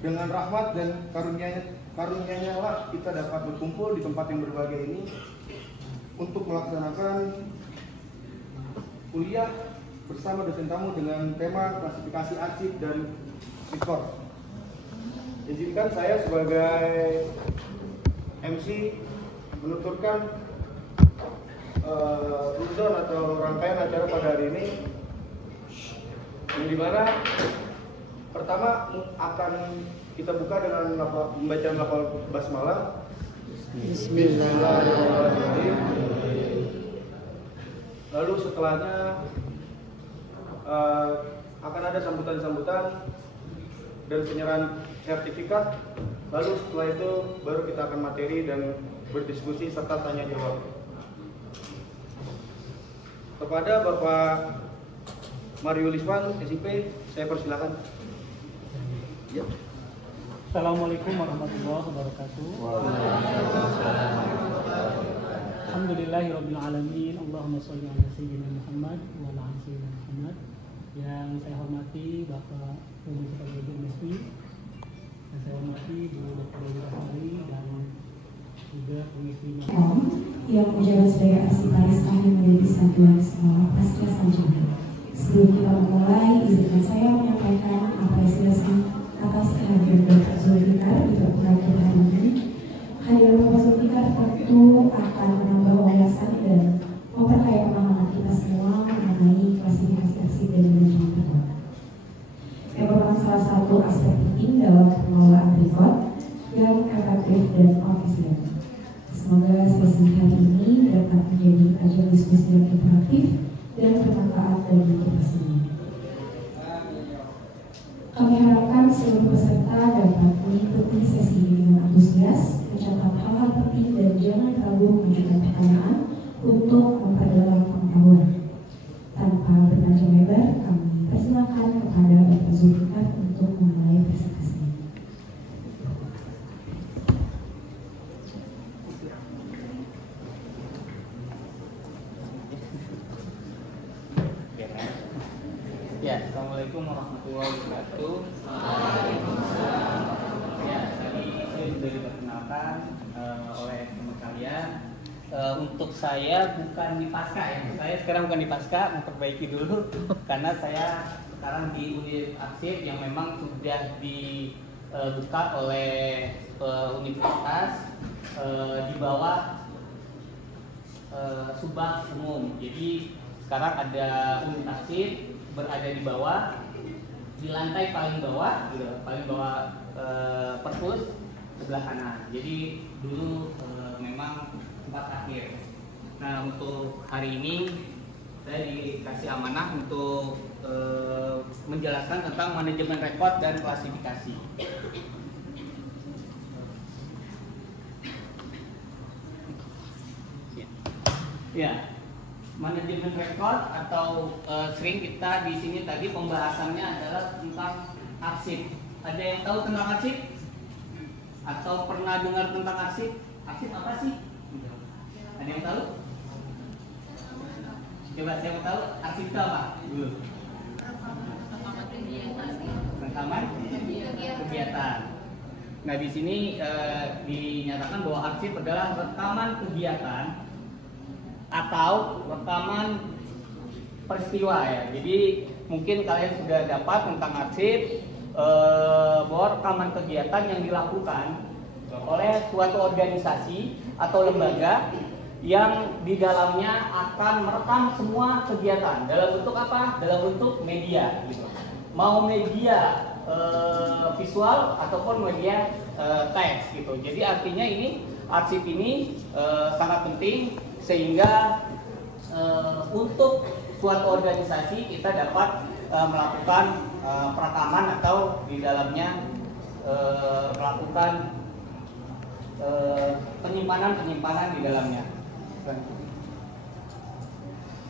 Dengan rahmat dan karunia-Nya lah kita dapat berkumpul di tempat yang berbahagia ini untuk melaksanakan kuliah bersama dosen tamu dengan tema klasifikasi arsip dan record. Izinkan saya sebagai MC menuturkan rundown atau rangkaian acara pada hari ini, yang dimana pertama akan kita buka dengan pembacaan lafal basmalah. Bismillahirrahmanirrahim. Lalu setelahnya akan ada sambutan-sambutan dan penyerahan sertifikat. Lalu setelah itu baru kita akan materi dan berdiskusi serta tanya jawab. Kepada Bapak Mario Lisman, SIP, saya persilakan. Ya. Assalamualaikum warahmatullahi wabarakatuh. Alhamdulillahirabbil alamin. Allahumma shalli ala sayyidina Muhammad wa ala ali sayyidina Muhammad. Yang saya hormati Bapak Universitas Mesri, yang saya hormati Bu Dr. Rahmali dan juga pengisinya yang menjabat sebagai arsipais kami menjadi satuan sekolah pasca sarjana. Sebelum kita memulai, izinkan saya menyampaikan apresiasi atas kehadiran Bapak Zulfikar di pertemuan hari ini. Kehadiran Bapak Zulfikar tentu akan menambah wawasan dan memperkaya pemahaman kita semua mengenai klasifikasi arsip dan manajemen rekod, yang merupakan salah satu aspek penting dalam pengelolaan rekod yang efektif dan efisien. Semoga sesi hari ini dapat menjadi ajang diskusi yang interaktif dan bermanfaat bagi kita semua. Kami harapkan seluruh peserta dapat mengikuti sesi ini dengan antusias, mencatat hal-hal penting dan jangan ragu mengajukan pertanyaan untuk memperdalam pengetahuan. Tanpa berpanjang lebar, kami persilakan kepada Bapak Zulfikar untuk memulai presentasi. Ya, Assalamualaikum warahmatullahi wabarakatuh. Ya, tadi sudah diperkenalkan oleh teman kalian. Untuk saya bukan di Pasca ya. Saya sekarang bukan di Pasca, memperbaiki dulu karena saya sekarang di Unit Arsip yang memang sudah dibuka oleh universitas di bawah Subak Umum. Jadi sekarang ada Unit Arsip berada di bawah, di lantai paling bawah, gitu, paling bawah perpus sebelah kanan. Jadi dulu memang tempat akhir. Nah, untuk hari ini saya dikasih amanah untuk menjelaskan tentang manajemen rekod dan klasifikasi. Ya. Manajemen rekod atau sering kita di sini tadi pembahasannya adalah tentang arsip. Ada yang tahu tentang arsip? Atau pernah dengar tentang arsip? Arsip apa sih? Ada yang tahu? Coba saya mau tahu arsip itu apa? Rekaman kegiatan. Nah, di sini dinyatakan bahwa arsip adalah rekaman kegiatan atau rekaman peristiwa ya. Jadi mungkin kalian sudah dapat tentang arsip bahwa rekaman kegiatan yang dilakukan oleh suatu organisasi atau lembaga yang di dalamnya akan merekam semua kegiatan dalam bentuk apa? Dalam bentuk media gitu. Mau media visual ataupun media teks gitu. Jadi artinya ini arsip ini sangat penting sehingga untuk suatu organisasi kita dapat melakukan perekaman atau di dalamnya melakukan penyimpanan di dalamnya.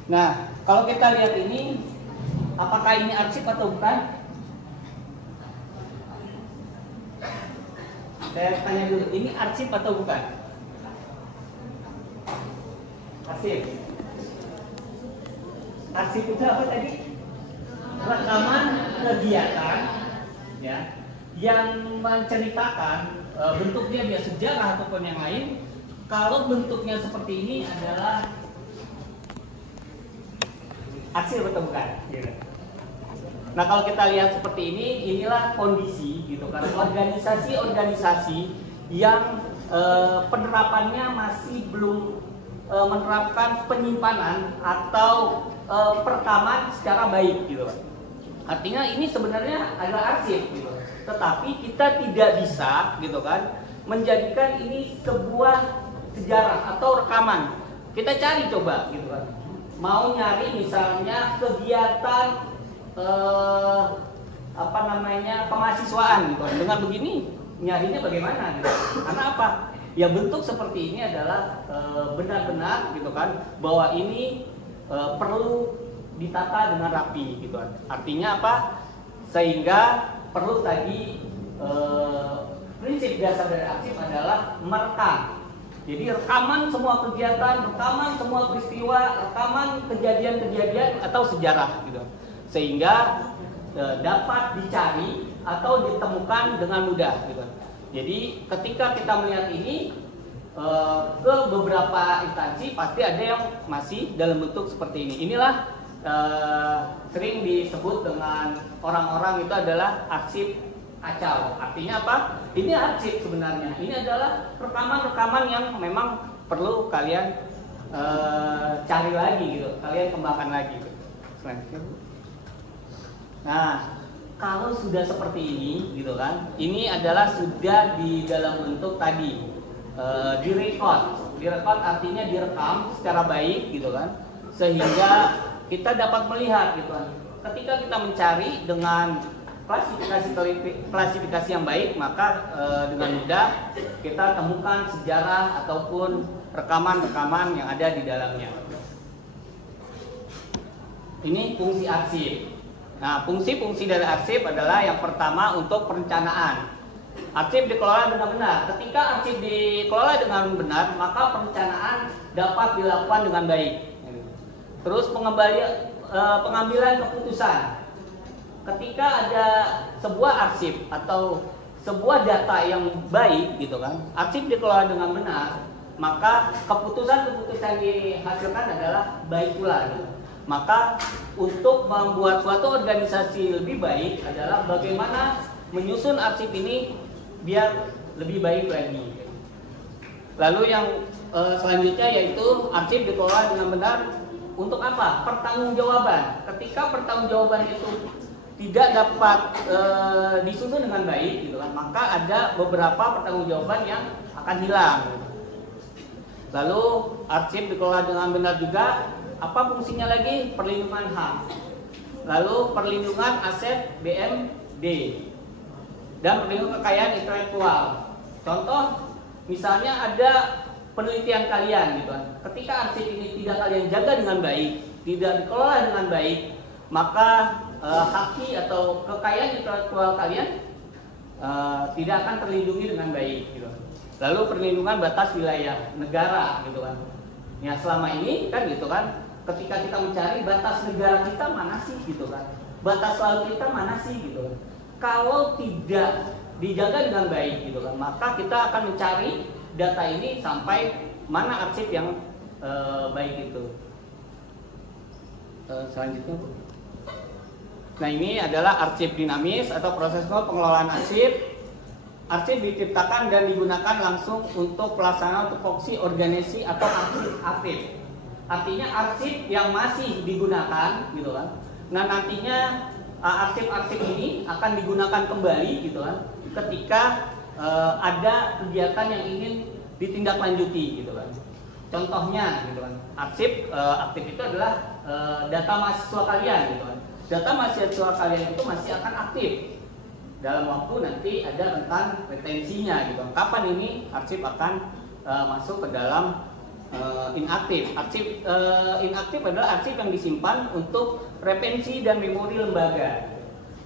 Nah, kalau kita lihat ini, apakah ini arsip atau bukan? Saya tanya dulu, ini arsip atau bukan? Arsip. Arsip itu apa tadi? Rekaman kegiatan, ya, yang menceritakan bentuknya dia sejarah ataupun yang lain. Kalau bentuknya seperti ini adalah arsip atau bukan? Nah kalau kita lihat seperti ini, inilah kondisi gitu kan, organisasi-organisasi yang penerapannya masih belum menerapkan penyimpanan atau perekaman secara baik gitu. Artinya ini sebenarnya adalah arsip gitu. Tetapi kita tidak bisa gitu kan menjadikan ini sebuah sejarah atau rekaman. Kita cari coba gitu kan. Mau nyari misalnya kegiatan kemahasiswaan gitu. Dengan begini nyarinya bagaimana gitu. Karena apa? Ya bentuk seperti ini adalah benar-benar gitu kan bahwa ini perlu ditata dengan rapi gitu kan. Artinya apa? Sehingga perlu tadi prinsip dasar dari arsip adalah merekam. Jadi rekaman semua kegiatan, rekaman semua peristiwa, rekaman kejadian-kejadian atau sejarah gitu. Sehingga dapat dicari atau ditemukan dengan mudah gitu. Jadi ketika kita melihat ini ke beberapa instansi pasti ada yang masih dalam bentuk seperti ini. Inilah sering disebut dengan orang-orang itu adalah arsip kacau. Artinya apa? Ini arsip sebenarnya. Ini adalah rekaman-rekaman yang memang perlu kalian cari lagi gitu, kalian kembangkan lagi. Gitu. Selanjutnya. Nah, kalau sudah seperti ini, gitu kan? Ini adalah sudah di dalam bentuk tadi direkod. Direkod artinya direkam secara baik, gitu kan? Sehingga kita dapat melihat gitu kan. Ketika kita mencari dengan klasifikasi yang baik, maka dengan mudah kita temukan sejarah ataupun rekaman-rekaman yang ada di dalamnya. Ini fungsi arsip. Nah, fungsi-fungsi dari arsip adalah yang pertama untuk perencanaan. Arsip dikelola dengan benar. Ketika arsip dikelola dengan benar, maka perencanaan dapat dilakukan dengan baik. Terus pengambilan keputusan. Ketika ada sebuah arsip atau sebuah data yang baik gitu kan, arsip dikelola dengan benar, maka keputusan-keputusan yang dihasilkan adalah baik pula gitu. Maka untuk membuat suatu organisasi lebih baik adalah bagaimana menyusun arsip ini biar lebih baik lagi. Lalu yang selanjutnya yaitu arsip dikelola dengan benar. Untuk apa? Pertanggungjawaban. Ketika pertanggungjawaban itu tidak dapat disusun dengan baik, gitu kan, maka ada beberapa pertanggungjawaban yang akan hilang. Lalu arsip dikelola dengan benar juga. Apa fungsinya lagi? Perlindungan HAM. Lalu perlindungan aset BMD dan perlindungan kekayaan intelektual. Contoh, misalnya ada penelitian kalian gitu kan. Ketika arsip ini tidak kalian jaga dengan baik, tidak dikelola dengan baik, maka haki atau kekayaan intelektual kalian tidak akan terlindungi dengan baik gitu. Lalu perlindungan batas wilayah negara gitu kan. Ya selama ini kan gitu kan, ketika kita mencari batas negara kita mana sih gitu kan, batas laut kita mana sih gitu kan. Kalau tidak dijaga dengan baik gitu kan, maka kita akan mencari data ini sampai mana arsip yang baik itu. Selanjutnya, nah ini adalah arsip dinamis atau proses pengelolaan arsip. Arsip diciptakan dan digunakan langsung untuk pelaksanaan tupoksi organisasi atau arsip aktif. Artinya arsip yang masih digunakan, gitu kan. Nah nantinya arsip-arsip ini akan digunakan kembali, gitu kan, ketika ada kegiatan yang ingin ditindaklanjuti, gitu kan. Contohnya, gitu kan, arsip aktif itu adalah data mahasiswa kalian, gitu kan. Data mahasiswa kalian itu masih akan aktif. Dalam waktu nanti ada rentan retensinya gitu. Kapan ini arsip akan masuk ke dalam inaktif? Arsip inaktif adalah arsip yang disimpan untuk retensi dan memori lembaga.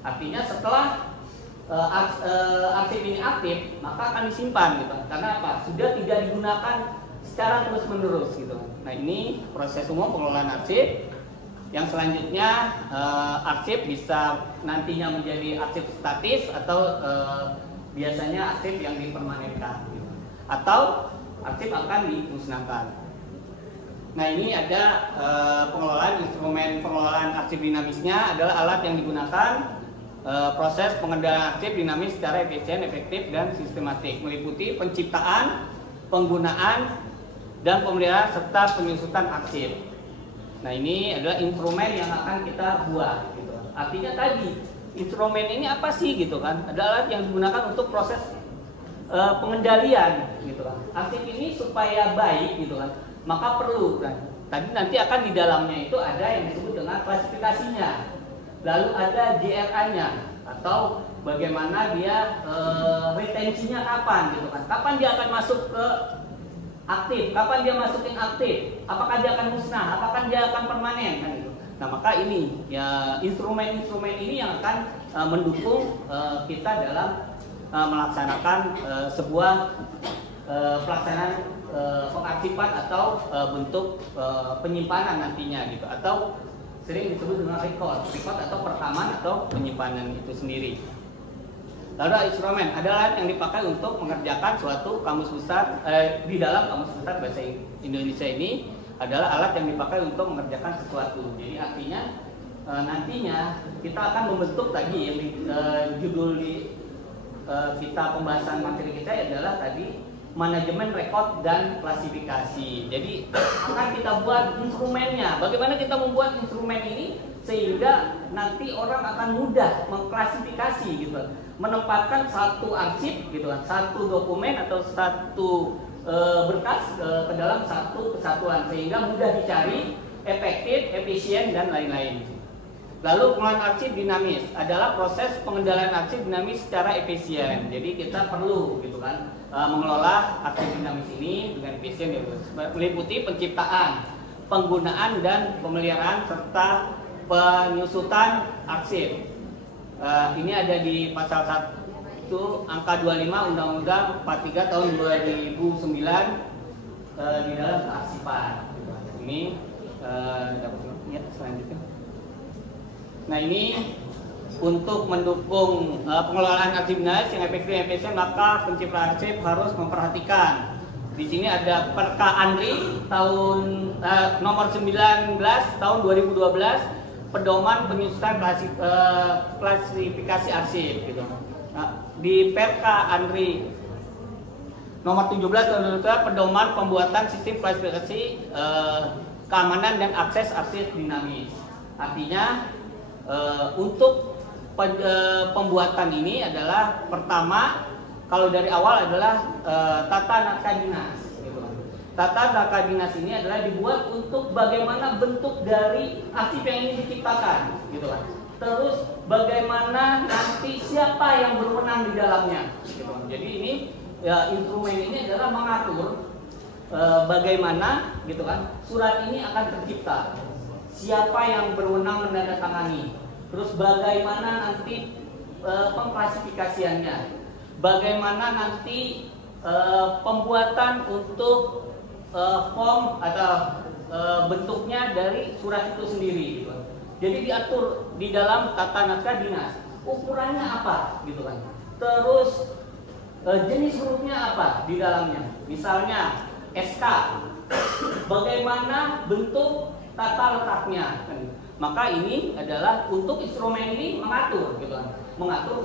Artinya setelah arsip ini aktif, maka akan disimpan gitu. Karena apa? Sudah tidak digunakan secara terus-menerus gitu. Nah, ini proses umum pengelolaan arsip. Yang selanjutnya arsip bisa nantinya menjadi arsip statis atau biasanya arsip yang dipermanenkan gitu. Atau arsip akan dimusnahkan. Nah, ini ada pengelolaan instrumen pengelolaan arsip dinamisnya adalah alat yang digunakan proses pengendalian arsip dinamis secara efisien, efektif, dan sistematik, meliputi penciptaan, penggunaan, dan pemeliharaan serta penyusutan arsip. Nah, ini adalah instrumen yang akan kita buat. Gitu. Artinya tadi instrumen ini apa sih gitu kan? Ada alat yang digunakan untuk proses pengendalian gitu kan. Arsip ini supaya baik gitu kan, maka perlu kan. Tadi nanti akan di dalamnya itu ada yang disebut dengan klasifikasinya. Lalu ada JRA-nya atau bagaimana dia retensinya kapan gitu kan. Kapan dia akan masuk ke aktif, kapan dia masukin aktif, apakah dia akan musnah, apakah dia akan permanen kan gitu. Nah, maka ini ya instrumen-instrumen ini yang akan mendukung kita dalam melaksanakan sebuah pelaksanaan pengarsipan atau bentuk penyimpanan nantinya gitu, atau sering disebut dengan record atau perekaman atau penyimpanan itu sendiri. Lalu instrumen adalah yang dipakai untuk mengerjakan suatu kamus besar di dalam kamus besar bahasa Indonesia ini adalah alat yang dipakai untuk mengerjakan sesuatu. Jadi artinya nantinya kita akan membentuk tadi yang judul di kita pembahasan materi kita adalah tadi manajemen rekod dan klasifikasi. Jadi akan kita buat instrumennya. Bagaimana kita membuat instrumen ini sehingga nanti orang akan mudah mengklasifikasi gitu, menempatkan satu arsip gitu kan, satu dokumen atau satu berkas ke dalam satu kesatuan sehingga mudah dicari, efektif, efisien, dan lain-lain. Lalu pengelolaan arsip dinamis adalah proses pengendalian arsip dinamis secara efisien. Jadi kita perlu gitu kan mengelola arsip dinamis ini dengan efisien, meliputi penciptaan, penggunaan, dan pemeliharaan serta penyusutan arsip. Ini ada di pasal 1 angka 25 Undang-Undang 43 tahun 2009 di dalam kearsipan. Ini dapat lihat selanjutnya. Nah, ini untuk mendukung pengelolaan arsip dinamis yang efektif dan efisien, maka pencipta arsip harus memperhatikan. Di sini ada Perka Andri tahun nomor 19 tahun 2012, pedoman penyusunan klasifikasi arsip gitu. Nah, di Perka Andri nomor 17 tahun 2012, pedoman pembuatan sistem klasifikasi keamanan dan akses arsip dinamis. Artinya untuk pembuatan ini adalah pertama, kalau dari awal adalah tata naskah dinas gitu. Tata naskah dinas ini adalah dibuat untuk bagaimana bentuk dari arsip yang ingin diciptakan gitu kan. Terus bagaimana nanti siapa yang berwenang di dalamnya gitu. Jadi ini ya, instrumen ini adalah mengatur bagaimana gitu kan surat ini akan tercipta, siapa yang berwenang menandatangani, terus bagaimana nanti pengklasifikasiannya, bagaimana nanti pembuatan untuk form atau bentuknya dari surat itu sendiri gitu. Jadi diatur di dalam tata naskah dinas, ukurannya apa gitu kan, terus jenis hurufnya apa di dalamnya, misalnya SK, bagaimana bentuk tata letaknya kan. Maka ini adalah untuk instrumen ini mengatur gitu kan, mengatur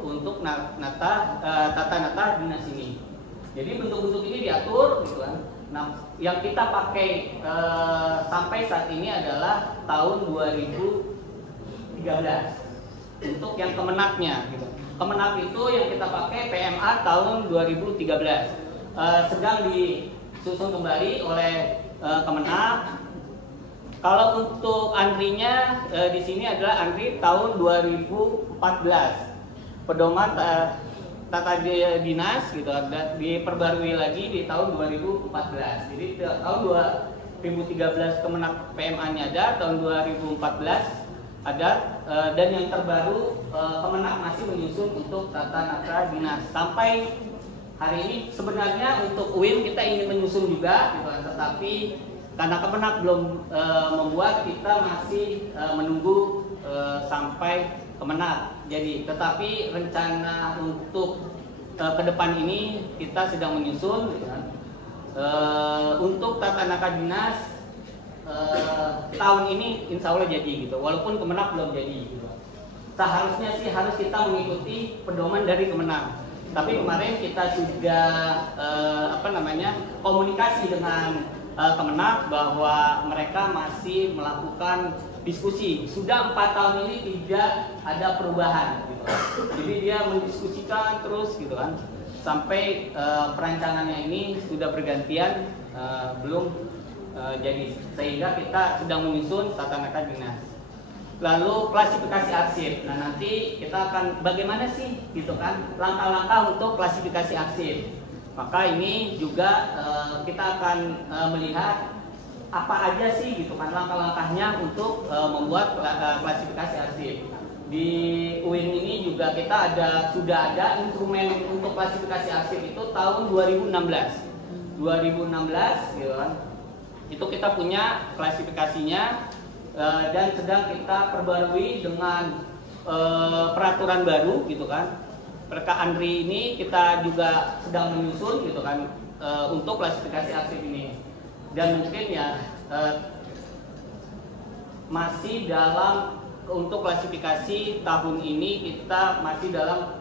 untuk tata nata dinas ini. Jadi bentuk-bentuk ini diatur gitu kan. Nah, yang kita pakai sampai saat ini adalah tahun 2013 untuk yang kemenaknya gitu. Kemenak itu yang kita pakai PMA tahun 2013, sedang disusun kembali oleh Kemenak. Kalau untuk Andrinya di sini adalah Andri tahun 2014. Pedoman tata dinas gitu, diperbarui lagi di tahun 2014. Jadi tahun 2013 Kemenak PMA-nya ada, tahun 2014 ada, dan yang terbaru Kemenak masih menyusun untuk tata nata dinas. Sampai hari ini sebenarnya untuk UIN kita ingin menyusun juga gitu, tetapi karena Kemenak belum membuat, kita masih menunggu sampai Kemenak. Jadi, tetapi rencana untuk ke depan ini kita sedang menyusun gitu kan. Untuk tata naka dinas tahun ini insya Allah jadi gitu, walaupun Kemenak belum jadi gitu. Seharusnya sih harus kita mengikuti pedoman dari Kemenak, tapi kemarin kita sudah komunikasi dengan Kemenak bahwa mereka masih melakukan diskusi. Sudah 4 tahun ini tidak ada perubahan gitu. Jadi dia mendiskusikan terus gitu kan, sampai perancangannya ini sudah bergantian belum jadi, sehingga kita sedang menyusun tata naka dinas. Lalu klasifikasi arsip. Nah, nanti kita akan bagaimana sih gitu kan langkah-langkah untuk klasifikasi arsip. Maka ini juga kita akan melihat apa aja sih gitu kan langkah-langkahnya untuk membuat klasifikasi arsip. Di UIN ini juga kita sudah ada instrumen untuk klasifikasi arsip itu tahun 2016 gitu kan. Itu kita punya klasifikasinya dan sedang kita perbarui dengan peraturan baru gitu kan. Perka Andri ini kita juga sedang menyusun gitu kan untuk klasifikasi arsip ini. Dan mungkin ya masih dalam untuk klasifikasi tahun ini kita masih dalam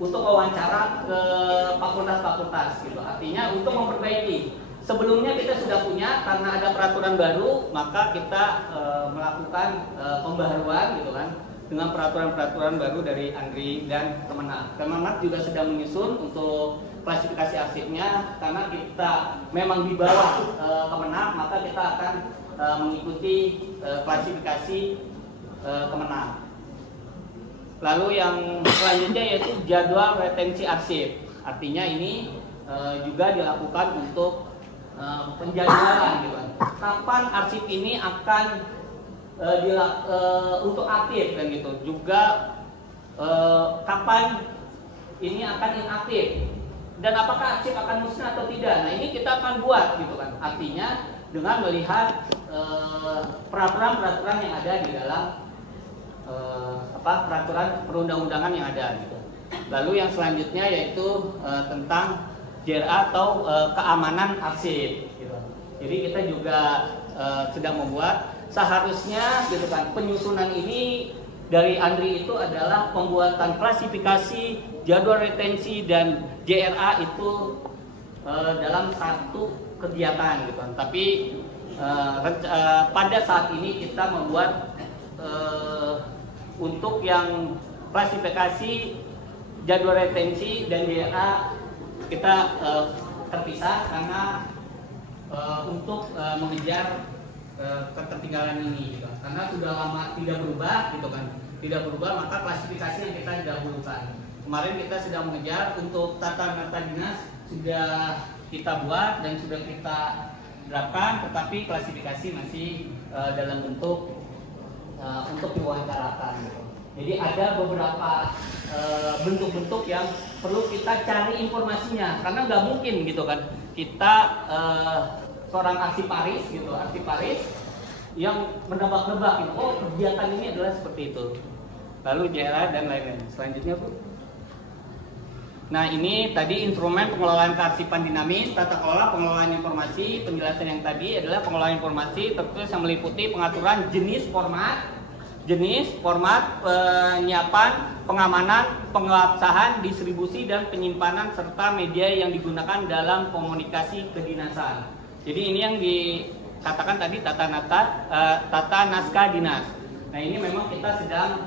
untuk wawancara ke fakultas-fakultas gitu. Artinya untuk memperbaiki. Sebelumnya kita sudah punya, karena ada peraturan baru, maka kita melakukan pembaharuan gitu kan dengan peraturan-peraturan baru dari Andri dan Kemenak. Kemenak juga sedang menyusun untuk klasifikasi arsipnya, karena kita memang di bawah Kemenak, maka kita akan mengikuti klasifikasi Kemenak. Lalu yang selanjutnya yaitu jadwal retensi arsip. Artinya ini juga dilakukan untuk penjadwalan gitu kan. Kapan arsip ini akan untuk aktif kan gitu. Juga kapan ini akan inaktif dan apakah arsip akan musnah atau tidak. Nah, ini kita akan buat gitu kan. Artinya dengan melihat peraturan-peraturan yang ada di dalam peraturan perundang-undangan yang ada gitu. Lalu yang selanjutnya yaitu tentang JRA atau keamanan arsip gitu. Jadi kita juga sedang membuat, seharusnya gitu kan, penyusunan ini dari Andri itu adalah pembuatan klasifikasi, jadwal retensi dan JRA itu dalam satu kegiatan gitu kan. Tapi pada saat ini kita membuat untuk yang klasifikasi, jadwal retensi dan JRA kita terpisah karena untuk mengejar ketertinggalan ini gitu. Karena sudah lama tidak berubah gitu kan, tidak berubah, maka klasifikasi yang kita dahulukan. Kemarin kita sedang mengejar untuk tata nata dinas sudah kita buat dan sudah kita terapkan, tetapi klasifikasi masih dalam bentuk untuk diwawancarakan gitu. Jadi ada beberapa bentuk-bentuk yang perlu kita cari informasinya, karena nggak mungkin gitu kan kita seorang arsiparis gitu, arsiparis yang menebak-nebak gitu, oh kegiatan ini adalah seperti itu. Lalu JRA dan lain-lain. Selanjutnya Bu. Nah, ini tadi instrumen pengelolaan kearsipan dinamis, tata kelola pengelolaan informasi. Penjelasan yang tadi adalah pengelolaan informasi tertulis yang meliputi pengaturan jenis, format, penyiapan, pengamanan, pengabsahan, distribusi dan penyimpanan serta media yang digunakan dalam komunikasi kedinasan. Jadi ini yang dikatakan tadi tata naskah dinas. Nah, ini memang kita sedang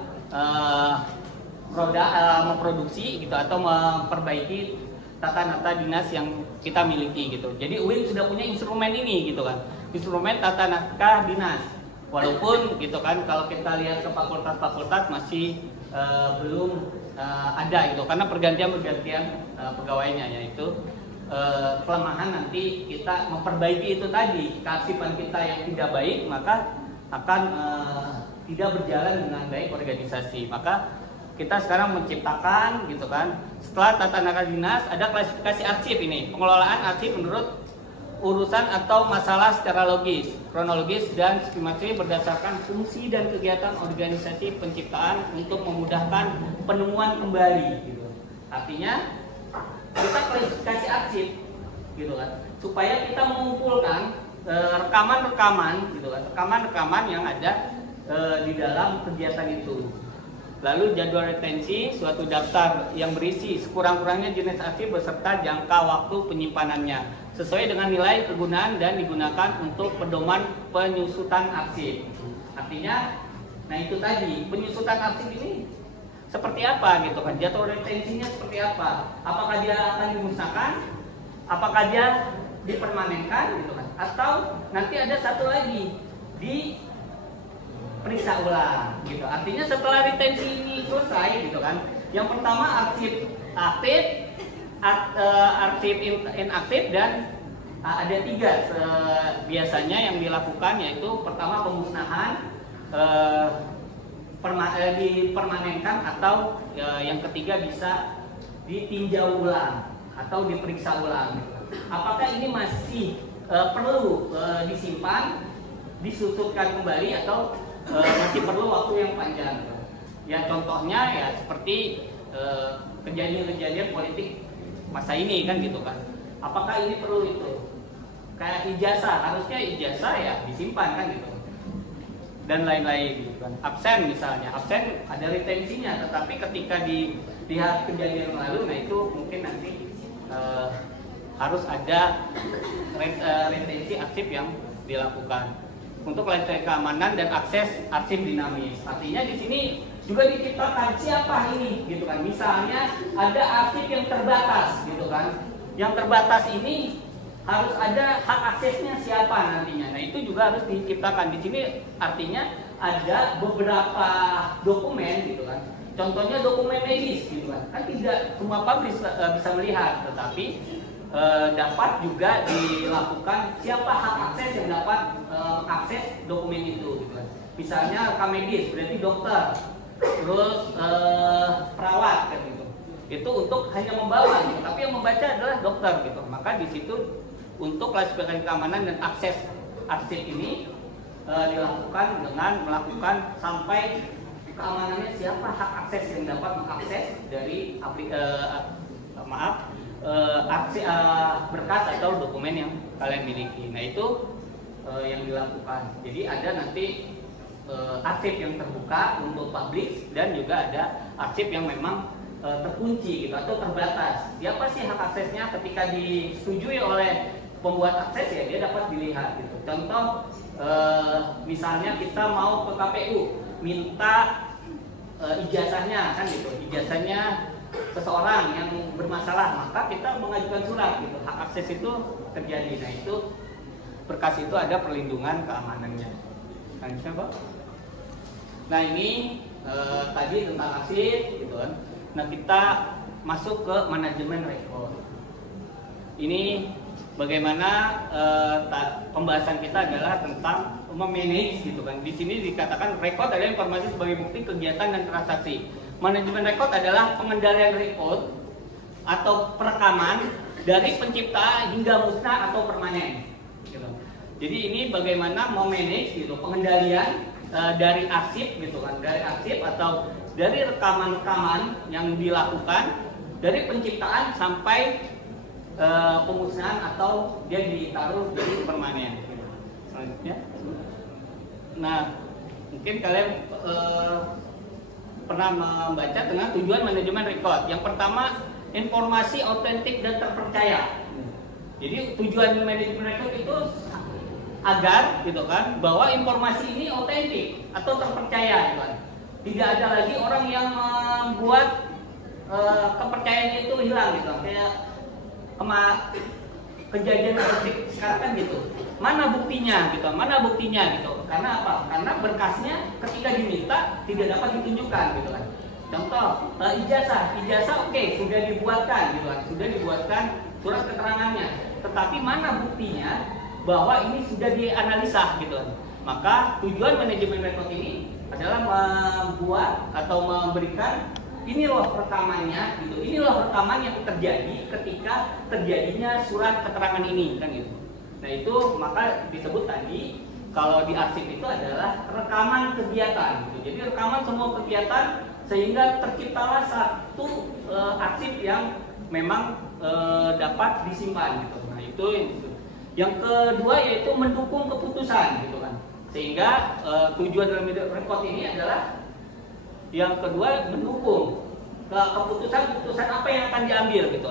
memproduksi gitu atau memperbaiki tata nata dinas yang kita miliki gitu. Jadi UIN sudah punya instrumen ini gitu kan, instrumen tata naskah dinas. Walaupun gitu kan kalau kita lihat ke fakultas-fakultas masih belum ada gitu, karena pergantian pegawainya, yaitu kelemahan nanti kita memperbaiki itu tadi, kearsipan kita yang tidak baik maka akan tidak berjalan dengan baik organisasi. Maka kita sekarang menciptakan gitu kan, setelah tata naka dinas ada klasifikasi arsip ini, pengelolaan arsip menurut urusan atau masalah secara logis, kronologis dan skematis berdasarkan fungsi dan kegiatan organisasi penciptaan untuk memudahkan penemuan kembali gitu. Artinya kita klasifikasi arsip gitu kan, supaya kita mengumpulkan rekaman-rekaman gitu kan, rekaman-rekaman yang ada di dalam kegiatan itu. Lalu jadwal retensi, suatu daftar yang berisi sekurang-kurangnya jenis arsip beserta jangka waktu penyimpanannya sesuai dengan nilai kegunaan dan digunakan untuk pedoman penyusutan arsip. Artinya, nah itu tadi, penyusutan arsip ini seperti apa gitu kan, jadwal retensinya seperti apa, apakah dia akan dimusnahkan, apakah dia dipermanenkan gitu kan, atau nanti ada satu lagi di periksa ulang gitu. Artinya setelah retensi ini selesai gitu kan, yang pertama arsip aktif, arsip inaktif, dan ada 3 biasanya yang dilakukan, yaitu pertama pemusnahan, dipermanenkan, atau yang ketiga bisa ditinjau ulang atau diperiksa ulang gitu. Apakah ini masih perlu disimpan, disusutkan kembali, atau masih perlu waktu yang panjang. Ya contohnya ya seperti kejadian-kejadian politik masa ini kan gitu kan. Apakah ini perlu itu? Kayak ijazah, harusnya ijazah ya disimpan kan gitu. Dan lain-lain gitu kan. Absen misalnya, absen ada retensinya, tetapi ketika dilihat kejadian yang lalu, nah itu mungkin nanti harus ada retensi arsip yang dilakukan. Untuk lifecycle keamanan dan akses arsip dinamis. Artinya di sini juga diciptakan siapa ini gitu kan. Misalnya ada arsip yang terbatas gitu kan. Yang terbatas ini harus ada hak aksesnya siapa nantinya. Nah, itu juga harus diciptakan. Di sini artinya ada beberapa dokumen gitu kan. Contohnya dokumen medis gitu kan. Kan tidak semua publik bisa melihat, tetapi dapat juga dilakukan siapa hak akses yang dapat akses dokumen itu gitu kan. Misalnya rekam medis berarti dokter, terus perawat kan gitu. Itu untuk hanya membawa gitu, tapi yang membaca adalah dokter gitu. Maka di situ untuk klasifikasi keamanan dan akses arsip ini dilakukan dengan melakukan sampai keamanannya siapa hak akses yang dapat mengakses dari berkas atau dokumen yang kalian miliki. Nah itu yang dilakukan. Jadi ada nanti arsip yang terbuka untuk publik dan juga ada arsip yang memang terkunci gitu atau terbatas. Siapa sih hak aksesnya? Ketika disetujui oleh pembuat akses ya dia dapat dilihat gitu. Contoh misalnya kita mau ke KPU minta ijazahnya kan gitu, ijazahnya seseorang yang bermasalah, maka kita mengajukan surat gitu. Hak akses itu terjadi. Nah itu berkas itu ada perlindungan keamanannya. Nah ini tadi tentang arsip gitu kan. Nah kita masuk ke manajemen rekod. Ini bagaimana pembahasan kita adalah tentang memanage gitu kan. Di sini dikatakan rekod adalah informasi sebagai bukti kegiatan dan transaksi. Manajemen rekod adalah pengendalian rekod atau perekaman dari pencipta hingga musnah atau permanen. Gitu. Jadi ini bagaimana memanage gitu pengendalian dari arsip gitu kan, dari arsip atau dari rekaman-rekaman yang dilakukan dari penciptaan sampai pemusnahan atau dia ditaruh jadi permanen. Selanjutnya, nah mungkin kalian pernah membaca tentang tujuan manajemen rekod. Yang pertama, informasi otentik dan terpercaya. Jadi tujuan manajemen rekod itu agar gitu kan bahwa informasi ini otentik atau terpercaya gitu kan. Tidak ada lagi orang yang membuat kepercayaan itu hilang gitu. Kayak kejadian sekarang kan gitu. Mana buktinya gitu? Mana buktinya gitu? Karena apa? Karena berkasnya ketika diminta tidak dapat ditunjukkan gitu kan. Contoh ijazah oke, sudah dibuatkan gitu kan. Sudah dibuatkan surat keterangannya. Tetapi mana buktinya bahwa ini sudah dianalisa gitu kan. Maka tujuan manajemen rekod ini adalah membuat atau memberikan ini loh rekamannya gitu. Ini loh rekaman yang terjadi ketika terjadinya surat keterangan ini kan gitu. Nah itu maka disebut tadi kalau di arsip itu adalah rekaman kegiatan gitu. Jadi rekaman semua kegiatan sehingga terciptalah satu arsip yang memang dapat disimpan gitu. Nah itu yang kedua yaitu mendukung keputusan gitu kan. Sehingga tujuan dalam record ini adalah yang kedua mendukung keputusan apa yang akan diambil gitu.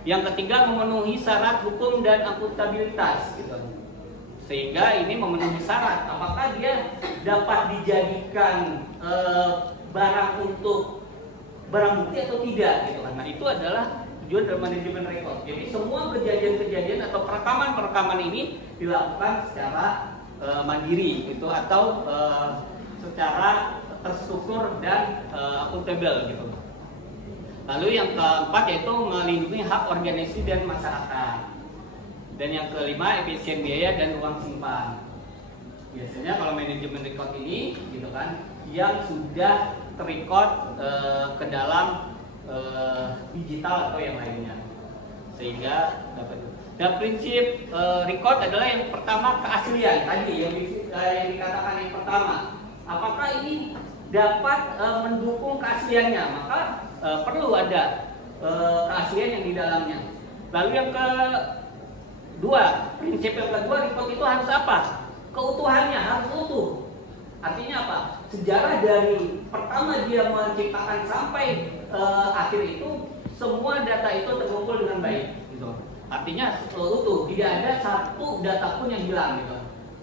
Yang ketiga memenuhi syarat hukum dan akuntabilitas gitu. Sehingga ini memenuhi syarat apakah dia dapat dijadikan barang untuk barang bukti atau tidak gitu kan. Nah itu adalah tujuan dalam manajemen rekod. Jadi semua kejadian-kejadian atau perekaman-perekaman ini dilakukan secara mandiri gitu atau secara terstruktur dan akuntabel gitu. Lalu yang keempat yaitu melindungi hak organisasi dan masyarakat. Dan yang kelima efisien biaya dan ruang simpan. Biasanya kalau manajemen record ini gitu kan yang sudah terrecord ke dalam digital atau yang lainnya. Sehingga dapat. Dan prinsip record adalah yang pertama keaslian tadi yang dikatakan yang pertama. Apakah ini dapat mendukung keasliannya? Maka perlu ada keaslian yang di dalamnya. Lalu yang kedua, prinsip yang kedua record itu harus apa? Keutuhannya harus utuh. Artinya apa? Sejarah dari pertama dia menciptakan sampai akhir itu semua data itu terkumpul dengan baik. Gitu. Artinya utuh, tidak ada satu data pun yang hilang gitu.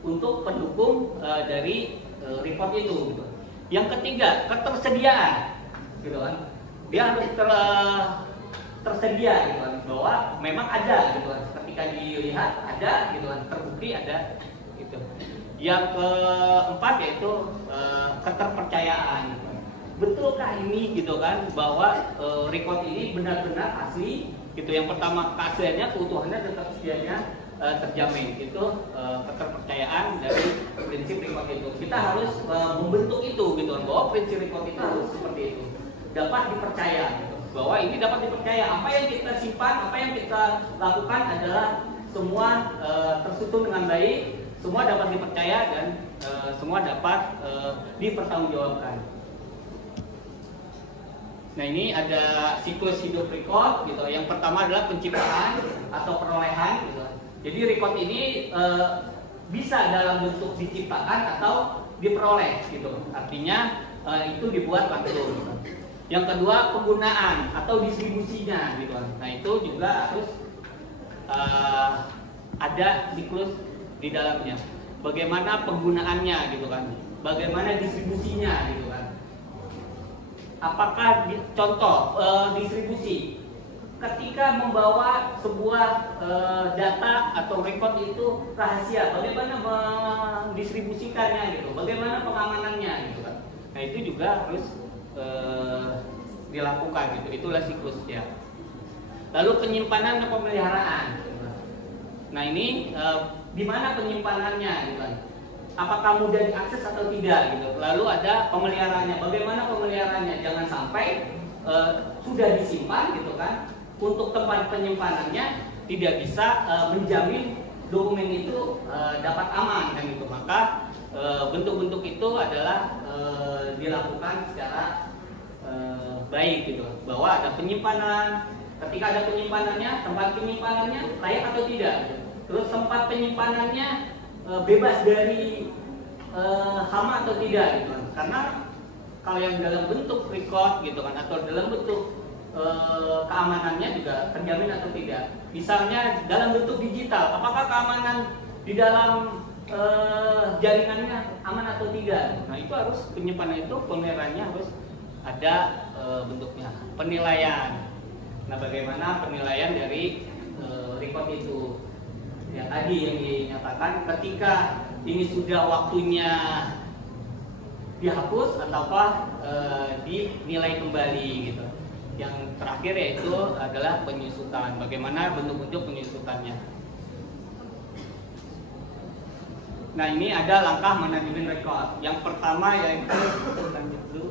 Untuk pendukung dari report itu. Gitu. Yang ketiga, ketersediaan, gitu kan? Dia harus tersedia, gitu kan? Bahwa memang ada, gitu kan? Ketika dilihat ada, gitu kan? Terbukti ada, gitu. Yang keempat yaitu keterpercayaan. Gitu. Betulkah ini, gitu kan? Bahwa record ini benar-benar asli, gitu. Yang pertama keasliannya, keutuhannya, dan ketersediaannya terjamin. Itu keterpercayaan dari prinsip record itu. Kita harus membentuk itu gitu kan, bahwa prinsip record itu harus seperti itu. Dapat dipercaya gitu. Bahwa ini dapat dipercaya. Apa yang kita simpan, apa yang kita lakukan adalah semua tersusun dengan baik, semua dapat dipercaya dan semua dapat dipertanggungjawabkan. Nah ini ada siklus hidup record gitu. Yang pertama adalah penciptaan atau perolehan gitu. Jadi record ini bisa dalam bentuk diciptakan atau diperoleh gitu. Artinya itu dibuat langsung. Gitu. Yang kedua penggunaan atau distribusinya gitu. Nah itu juga harus ada siklus di dalamnya. Bagaimana penggunaannya gitu kan. Bagaimana distribusinya gitu kan. Apakah contoh distribusi ketika membawa sebuah data atau record itu rahasia, bagaimana mendistribusikannya gitu, bagaimana pengamanannya gitu kan. Nah itu juga harus dilakukan gitu, itulah siklusnya. Lalu penyimpanan dan pemeliharaan. Gitu. Nah ini di mana penyimpanannya gitu kan. Apakah mudah diakses atau tidak gitu. Lalu ada pemeliharaannya. Bagaimana pemeliharaannya? Jangan sampai sudah disimpan gitu kan. Untuk tempat penyimpanannya tidak bisa menjamin dokumen itu dapat aman kan gitu. Maka bentuk-bentuk itu adalah dilakukan secara baik gitu. Bahwa ada penyimpanan. Ketika ada penyimpanannya, tempat penyimpanannya layak atau tidak. Gitu. Terus tempat penyimpanannya bebas dari hama atau tidak gitu kan. Karena kalau yang dalam bentuk record gitu kan atau dalam bentuk keamanannya juga terjamin atau tidak. Misalnya dalam bentuk digital, apakah keamanan di dalam jaringannya aman atau tidak? Nah itu harus penyimpanan itu pemeliharaannya harus ada bentuknya. Penilaian. Nah bagaimana penilaian dari record itu? Ya tadi yang dinyatakan ketika ini sudah waktunya dihapus ataukah dinilai kembali gitu. Yang terakhir yaitu adalah penyusutan. Bagaimana bentuk-bentuk penyusutannya. Nah ini ada langkah manajemen record. Yang pertama yaitu lanjut dulu.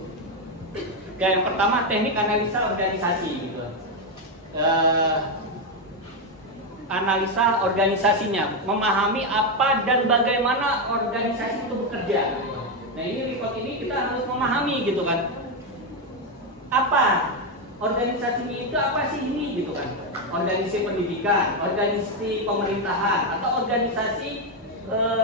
Ya yang pertama teknik analisa organisasi gitu. analisa organisasinya, memahami apa dan bagaimana organisasi itu bekerja. Nah ini report ini kita harus memahami gitu kan, apa organisasi itu apa sih ini gitu kan, organisasi pendidikan, organisasi pemerintahan atau organisasi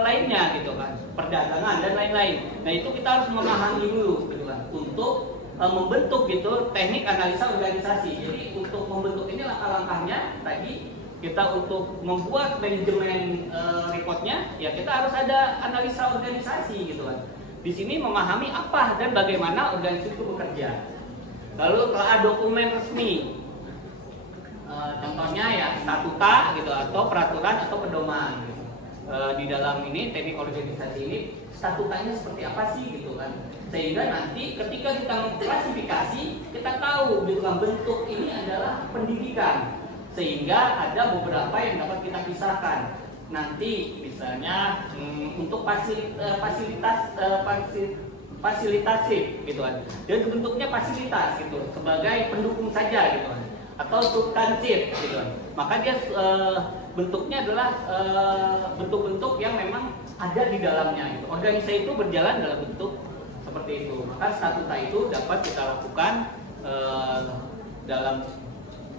lainnya gitu kan, perdagangan dan lain-lain. Nah itu kita harus memahami dulu gitu kan, untuk membentuk gitu teknik analisa organisasi. Jadi untuk membentuk ini langkah-langkahnya tadi kita untuk membuat manajemen reportnya ya kita harus ada analisa organisasi gitu kan. Di sini memahami apa dan bagaimana organisasi itu bekerja. Lalu telah dokumen resmi, contohnya ya statuta gitu atau peraturan atau pedoman. Gitu. Di dalam ini teknik organisasi ini statutanya seperti apa sih gitu kan? Sehingga nanti ketika kita mengklasifikasi kita tahu gitu kan bentuk ini adalah pendidikan. Sehingga ada beberapa yang dapat kita pisahkan. Nanti misalnya untuk fasilitatif gitu kan. Dan bentuknya fasilitas gitu sebagai pendukung saja gitu kan. Atau substansif gitu kan. Maka dia bentuknya adalah bentuk-bentuk yang memang ada di dalamnya gitu. Organisasi itu berjalan dalam bentuk seperti itu. Maka statuta itu dapat kita lakukan dalam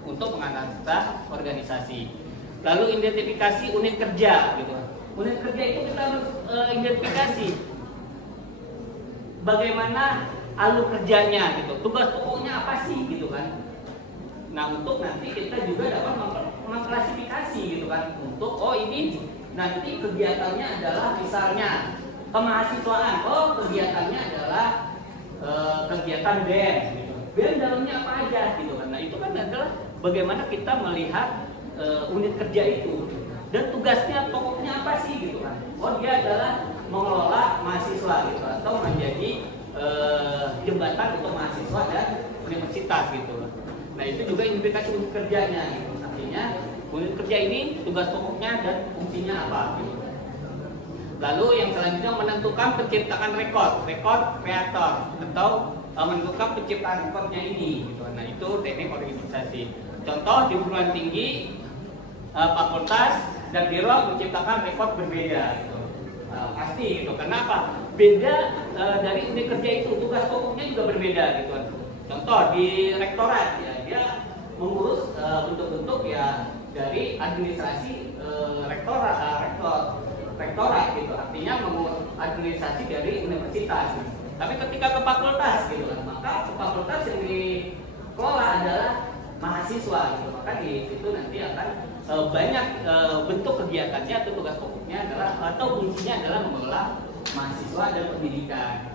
untuk menganalisa organisasi. Lalu identifikasi unit kerja gitu. Unit kerja itu kita harus identifikasi bagaimana alur kerjanya gitu. Tugas pokoknya apa sih gitu kan. Nah, untuk nanti kita juga dapat mengklasifikasi gitu kan. Untuk oh ini nanti kegiatannya adalah misalnya kemahasiswaan. Oh, kegiatannya adalah kegiatan BEM gitu. BEM dalamnya apa aja gitu kan. Nah, itu kan adalah bagaimana kita melihat unit kerja itu dan tugasnya pokoknya apa sih gitu kan. Oh dia adalah mengelola mahasiswa gitu atau menjadi jembatan untuk mahasiswa dan universitas gitu. Nah itu juga indikasi unit kerjanya gitu. Artinya unit kerja ini tugas pokoknya dan fungsinya apa gitu. Lalu yang selanjutnya menentukan penciptaan rekor kreator atau menentukan penciptaan rekornya ini gitu. Nah itu teknik organisasi. Contoh di perguruan tinggi, fakultas dan biro menciptakan rekor berbeda. Gitu. Pasti gitu. Kenapa? Beda dari unit kerja itu, tugas pokoknya juga berbeda gitu. Contoh di rektorat ya dia mengurus bentuk-bentuk ya dari administrasi rektorat gitu. Artinya mengurus administrasi dari universitas. Gitu. Tapi ketika ke fakultas gitu kan, maka fakultas yang dikelola adalah mahasiswa gitu. Maka di situ nanti akan banyak bentuk kegiatannya atau tugas pokoknya adalah atau fungsinya adalah mengelola mahasiswa dan pendidikan.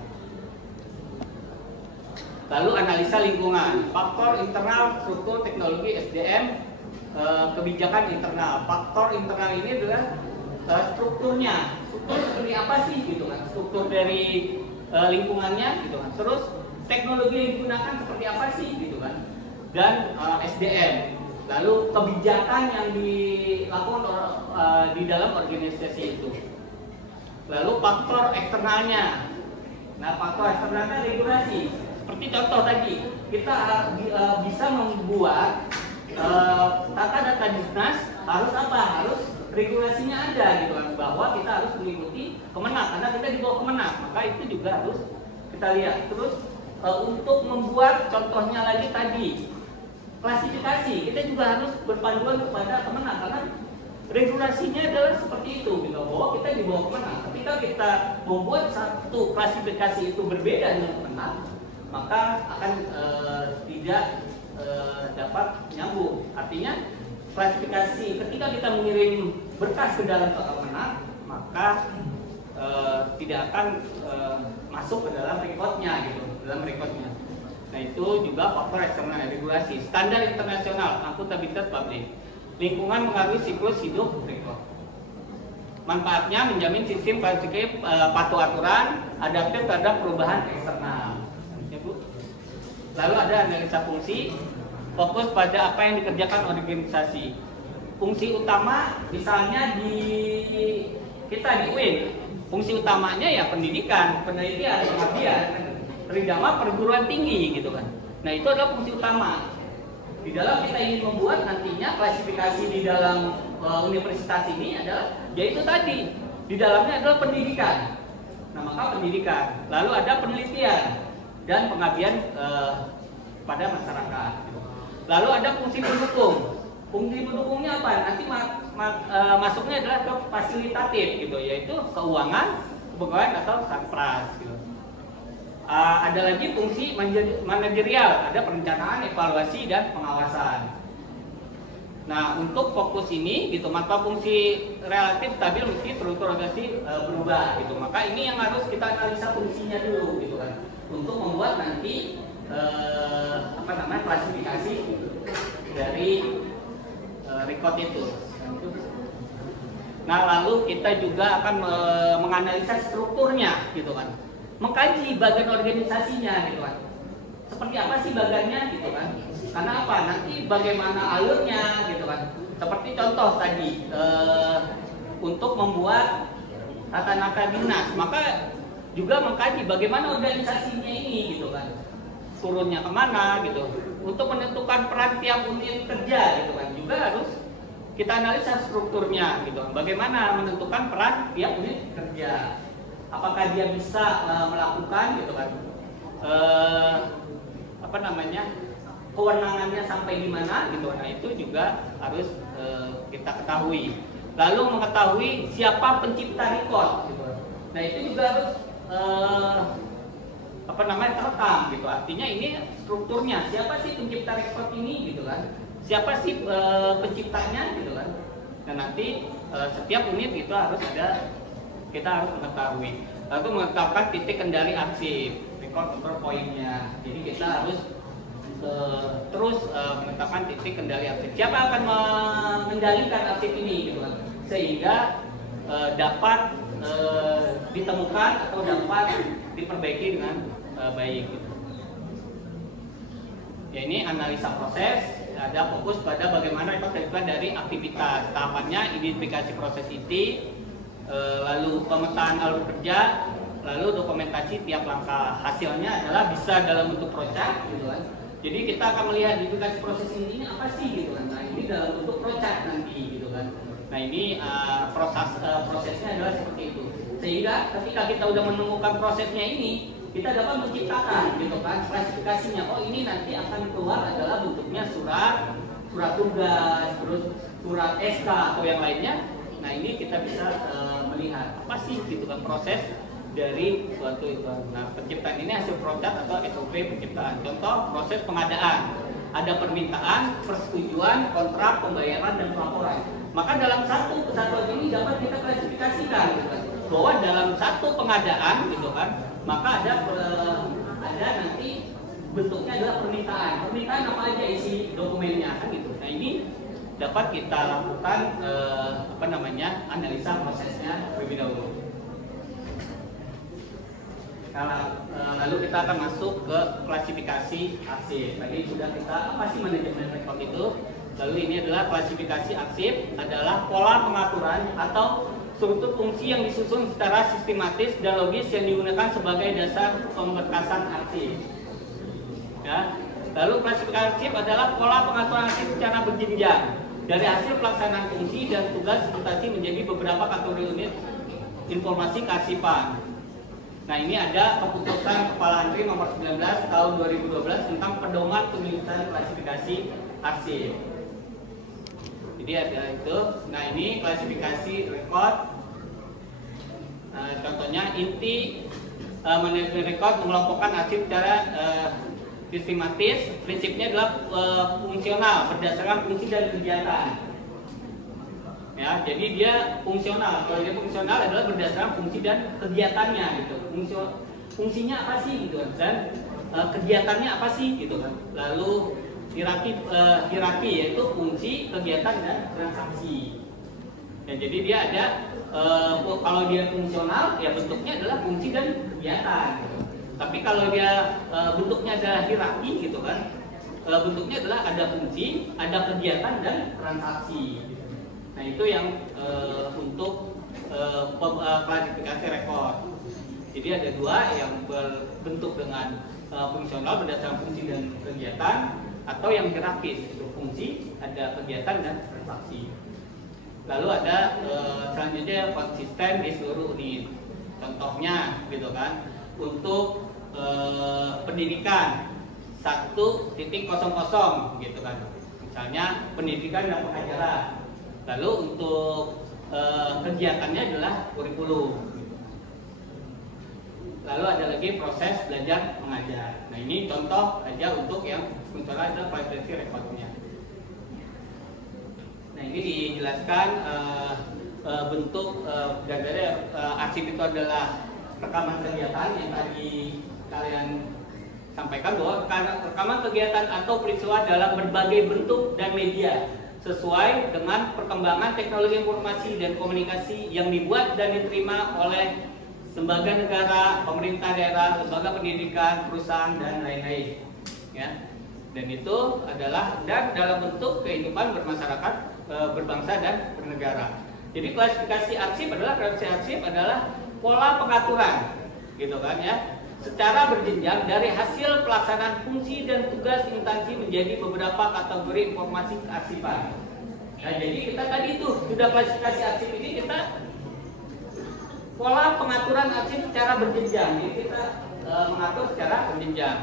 Lalu analisa lingkungan, faktor internal, struktur, teknologi, SDM, kebijakan internal. Faktor internal ini adalah strukturnya, struktur seperti apa sih gitu kan? Struktur dari lingkungannya gitu kan. Terus teknologi yang digunakan seperti apa sih gitu kan? Dan SDM, lalu kebijakan yang dilakukan di dalam organisasi itu. Lalu faktor eksternalnya. Nah, faktor eksternalnya regulasi. Seperti contoh tadi, kita bisa membuat tata data dinas harus apa? Harus regulasinya ada gitu kan, bahwa kita harus mengikuti Kemenak karena kita di bawah Kemenak. Maka itu juga harus kita lihat. Terus untuk membuat contohnya lagi tadi klasifikasi, kita juga harus berpanduan kepada Kemenak karena regulasinya adalah seperti itu gitu, bahwa kita di bawah Kemenak. Ketika kita membuat satu klasifikasi itu berbeda dengan Kemenak, maka akan tidak dapat nyambung. Artinya klasifikasi ketika kita mengirim berkas ke dalam Kemenak, maka tidak akan masuk ke dalam rekodnya gitu, dalam rekodnya. Nah itu juga faktor eksternal regulasi, standar internasional, akuntabilitas publik, lingkungan mengaruhi siklus hidup rekor. Manfaatnya menjamin sistem kualitatif patuh aturan, adaptif terhadap perubahan eksternal. Ya, Bu. Lalu ada analisa fungsi, fokus pada apa yang dikerjakan organisasi. Fungsi utama misalnya di kita di UIN, fungsi utamanya ya pendidikan, penelitian, pengabdian, terutama perguruan tinggi gitu kan. Nah itu adalah fungsi utama. Di dalam kita ingin membuat nantinya klasifikasi di dalam universitas ini adalah yaitu tadi di dalamnya adalah pendidikan. Nah, maka pendidikan, lalu ada penelitian dan pengabdian pada masyarakat. Lalu ada fungsi pendukung. Fungsi pendukungnya apa? Nanti masuknya adalah ke fasilitatif gitu, yaitu keuangan, kepegawaian atau satpras gitu. Ada lagi fungsi manajerial, ada perencanaan, evaluasi dan pengawasan. Nah, untuk fokus ini gitu, maka fungsi relatif stabil mesti terus-terus berubah gitu. Maka ini yang harus kita analisa fungsinya dulu gitu kan, untuk membuat nanti klasifikasi dari record itu. Nah, lalu kita juga akan menganalisa strukturnya gitu kan, mengkaji bagian organisasinya gitu kan, seperti apa sih bagiannya gitu kan. Karena apa? Nanti bagaimana alurnya gitu kan. Seperti contoh tadi untuk membuat tata naka dinas, maka juga mengkaji bagaimana organisasinya ini gitu kan, turunnya kemana gitu. Untuk menentukan peran tiap unit kerja gitu kan, juga harus kita analisa strukturnya gitu. Bagaimana menentukan peran tiap unit kerja, apakah dia bisa melakukan gitu kan, kewenangannya sampai di mana gitu. Nah, itu juga harus kita ketahui. Lalu mengetahui siapa pencipta record gitu. Nah, itu juga harus terekam gitu. Artinya ini strukturnya, siapa sih pencipta record ini gitu kan, siapa sih penciptanya gitu kan. Nah, nanti setiap unit itu harus ada, kita harus mengetahui. Lalu menetapkan titik kendali arsip, record control point-nya. Jadi kita harus terus menetapkan titik kendali arsip. Siapa akan mengendalikan arsip ini gitu kan, sehingga dapat ditemukan atau dapat diperbaiki dengan baik gitu. Ya, ini analisa proses, ada fokus pada bagaimana rekod terlibat dari aktivitas. Tahapannya identifikasi proses inti, lalu pemetaan alur kerja, lalu dokumentasi tiap langkah. Hasilnya adalah bisa dalam bentuk project gitu kan. Jadi kita akan melihat identifikasi proses ini apa sih gitu kan. Nah, ini dalam bentuk project nanti gitu kan. Nah, ini prosesnya adalah seperti itu. Sehingga ketika kita udah menemukan prosesnya ini, kita dapat menciptakan gitu kan klasifikasinya. Oh, ini nanti akan keluar adalah bentuknya surat tugas, terus surat SK atau yang lainnya. Nah, ini kita bisa melihat apa sih gitu kan proses dari suatu itu. Nah, penciptaan ini hasil project atau SOP penciptaan. Contoh proses pengadaan, ada permintaan, persetujuan, kontrak, pembayaran dan pelaporan. Maka dalam satu kesatuan ini dapat kita klasifikasikan gitu kan, bahwa dalam satu pengadaan gitu kan, maka ada nanti bentuknya adalah permintaan. Permintaan apa aja isi dokumennya kan gitu. Nah, ini dapat kita lakukan analisa prosesnya terlebih dahulu. Lalu kita akan masuk ke klasifikasi arsip. Tadi sudah kita apa sih manajemen rekod itu. Lalu ini adalah klasifikasi arsip, adalah pola pengaturan atau struktur fungsi yang disusun secara sistematis dan logis yang digunakan sebagai dasar pemberkasan arsip. Ya. Lalu klasifikasi arsip adalah pola pengaturan arsip secara berjenjang dari hasil pelaksanaan fungsi dan tugas reputasi menjadi beberapa kategori unit informasi kearsipan. Nah, ini ada keputusan Kepala Antri nomor 19 tahun 2012 tentang pedoman penulisan klasifikasi arsip. Jadi ada itu. Nah, ini klasifikasi rekod. Contohnya inti manajemen rekod mengelompokkan arsip secara sistematis. Prinsipnya adalah fungsional berdasarkan fungsi dan kegiatan. Ya, jadi dia fungsional. Kalau dia fungsional adalah berdasarkan fungsi dan kegiatannya gitu. Fungsinya apa sih gitu dan kegiatannya apa sih gitu kan. Lalu hierarki yaitu fungsi, kegiatan dan transaksi. Ya, jadi dia ada kalau dia fungsional ya bentuknya adalah fungsi dan kegiatan. Gitu. Tapi kalau dia bentuknya adalah hierarki gitu kan, bentuknya adalah ada fungsi, ada kegiatan dan transaksi. Nah, itu yang untuk klasifikasi rekod. Jadi ada dua yang berbentuk dengan fungsional berdasarkan fungsi dan kegiatan, atau yang hierarkis, itu fungsi, ada kegiatan dan transaksi. Lalu ada selanjutnya konsisten di seluruh unit. Contohnya gitu kan, untuk pendidikan 1.00 gitu kan. Misalnya pendidikan dan pengajaran. Lalu untuk kegiatannya adalah kurikulum. Lalu ada lagi proses belajar mengajar. Nah ini contoh aja untuk yang misalnya ada kualifikasi rekodnya. Nah ini dijelaskan bentuk dari arsip itu adalah rekaman kegiatan yang tadi kalian sampaikan bahwa rekaman kegiatan atau peristiwa dalam berbagai bentuk dan media sesuai dengan perkembangan teknologi informasi dan komunikasi yang dibuat dan diterima oleh lembaga negara, pemerintah daerah, lembaga pendidikan, perusahaan dan lain-lain. Ya. Dan itu adalah dan dalam bentuk kehidupan bermasyarakat, berbangsa dan bernegara. Jadi klasifikasi arsip adalah pola pengaturan, gitu kan ya, secara berjenjang dari hasil pelaksanaan fungsi dan tugas instansi menjadi beberapa kategori informasi kearsipan. Nah, jadi kita tadi itu sudah klasifikasi arsip ini kita pola pengaturan arsip secara berjenjang. Jadi kita mengatur secara berjenjang.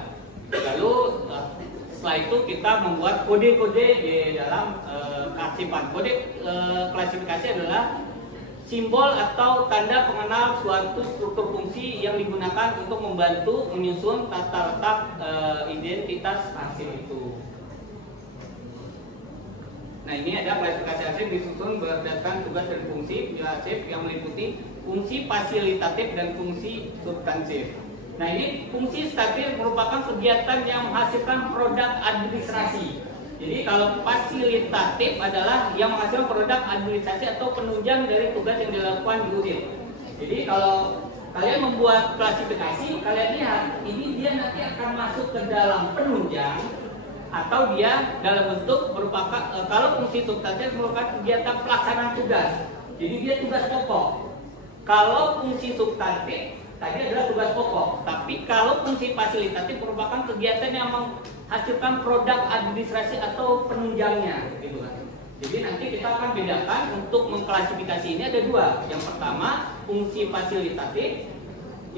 Lalu setelah itu kita membuat kode-kode di dalam kearsipan. Kode klasifikasi adalah simbol atau tanda pengenal suatu struktur fungsi yang digunakan untuk membantu menyusun tata letak identitas arsip itu. Nah ini ada klasifikasi arsip disusun berdasarkan tugas dan fungsi arsip yang meliputi fungsi fasilitatif dan fungsi substansif. Nah ini fungsi substansif merupakan kegiatan yang menghasilkan produk administrasi. Jadi kalau fasilitatif adalah yang menghasilkan produk administrasi atau penunjang dari tugas yang dilakukan di unit. Jadi kalau kalian membuat klasifikasi, kalian lihat ini dia nanti akan masuk ke dalam penunjang atau dia dalam bentuk merupakan kalau fungsi substansif merupakan kegiatan pelaksanaan tugas. Jadi dia tugas pokok. Kalau fungsi substantif tadi adalah tugas pokok, tapi kalau fungsi fasilitatif merupakan kegiatan yang menghasilkan produk administrasi atau penunjangnya, gitu kan. Jadi nanti kita akan bedakan untuk mengklasifikasi ini ada dua. Yang pertama fungsi fasilitatif,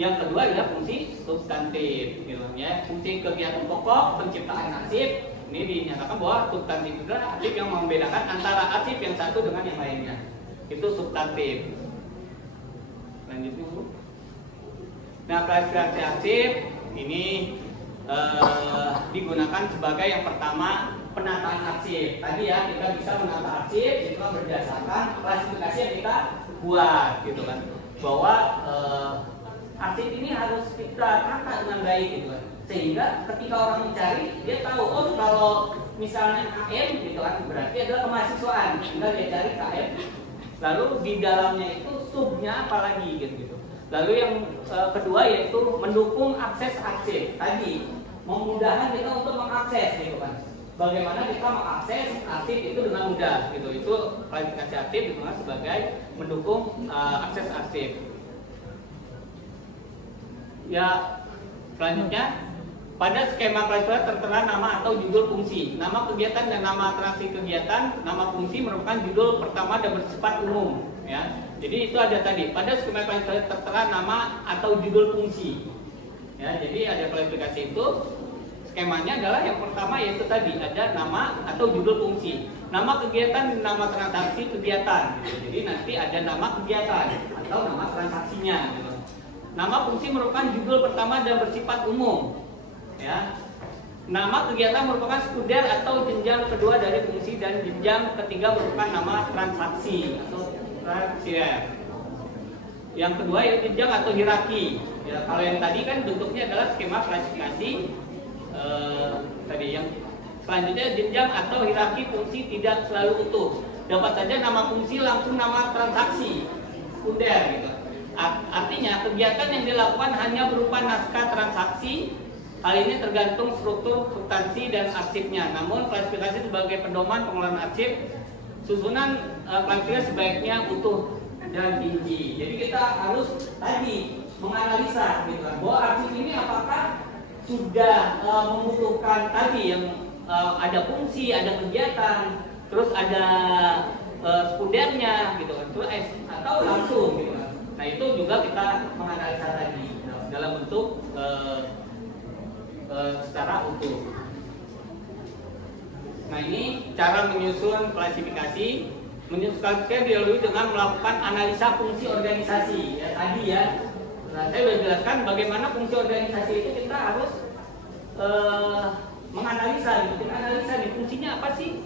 yang kedua adalah fungsi substantif, gitu ya. Fungsi kegiatan pokok penciptaan arsip ini dinyatakan bahwa substantif adalah arsip yang membedakan antara arsip yang satu dengan yang lainnya. Itu substantif. Lanjut dulu. Nah, klasifikasi arsip ini digunakan sebagai yang pertama penataan arsip. Tadi ya kita bisa menata arsip itu kan berdasarkan klasifikasi yang kita buat, gitu kan. Bahwa arsip ini harus kita tata dengan baik, gitu kan. Sehingga ketika orang mencari dia tahu oh kalau misalnya KM gitu kan berarti adalah kemahasiswaan. Tinggal dia cari KM. Lalu di dalamnya itu subnya apalagi gitu. Lalu yang kedua yaitu mendukung akses arsip. Tadi memudahkan kita untuk mengakses gitu kan. Bagaimana kita mengakses arsip itu dengan mudah gitu. Itu klasifikasi arsip digunakan sebagai mendukung akses arsip. Ya, selanjutnya pada skema klasifikasi tertera nama atau judul fungsi, nama kegiatan dan nama transaksi kegiatan. Nama fungsi merupakan judul pertama dan bersifat umum, ya. Jadi itu ada tadi. Pada skema klasifikasi tertera nama atau judul fungsi, ya. Jadi ada klasifikasi itu. Skemanya adalah yang pertama yaitu tadi ada nama atau judul fungsi, nama kegiatan, nama transaksi kegiatan. Jadi nanti ada nama kegiatan atau nama transaksinya. Gitu. Nama fungsi merupakan judul pertama dan bersifat umum. Ya, nama kegiatan merupakan sekunder atau jenjang kedua dari fungsi dan jenjang ketiga merupakan nama transaksi atau transaksier. Yang kedua yaitu jenjang atau hierarki. Ya, kalau yang tadi kan bentuknya adalah skema klasifikasi. Tadi yang selanjutnya jenjang atau hierarki fungsi tidak selalu utuh. Dapat saja nama fungsi langsung nama transaksi sekunder gitu. Artinya kegiatan yang dilakukan hanya berupa naskah transaksi. Hal ini tergantung struktur, substansi, dan arsipnya. Namun klasifikasi sebagai pedoman pengelolaan arsip, susunan klasifikasi sebaiknya utuh dan rinci. Jadi kita harus tadi menganalisa gitu kan, bahwa arsip ini apakah sudah membutuhkan tadi yang ada fungsi, ada kegiatan, terus ada sekundernya gitu kan, atau langsung gitu kan. Nah itu juga kita menganalisa tadi dalam bentuk secara utuh. Nah ini cara menyusun klasifikasi. Menyusun klasifikasi dilalui dengan melakukan analisa fungsi organisasi ya tadi ya. Nah, saya sudah jelaskan bagaimana fungsi organisasi itu kita harus menganalisa gitu. Kita analisa nih fungsinya apa sih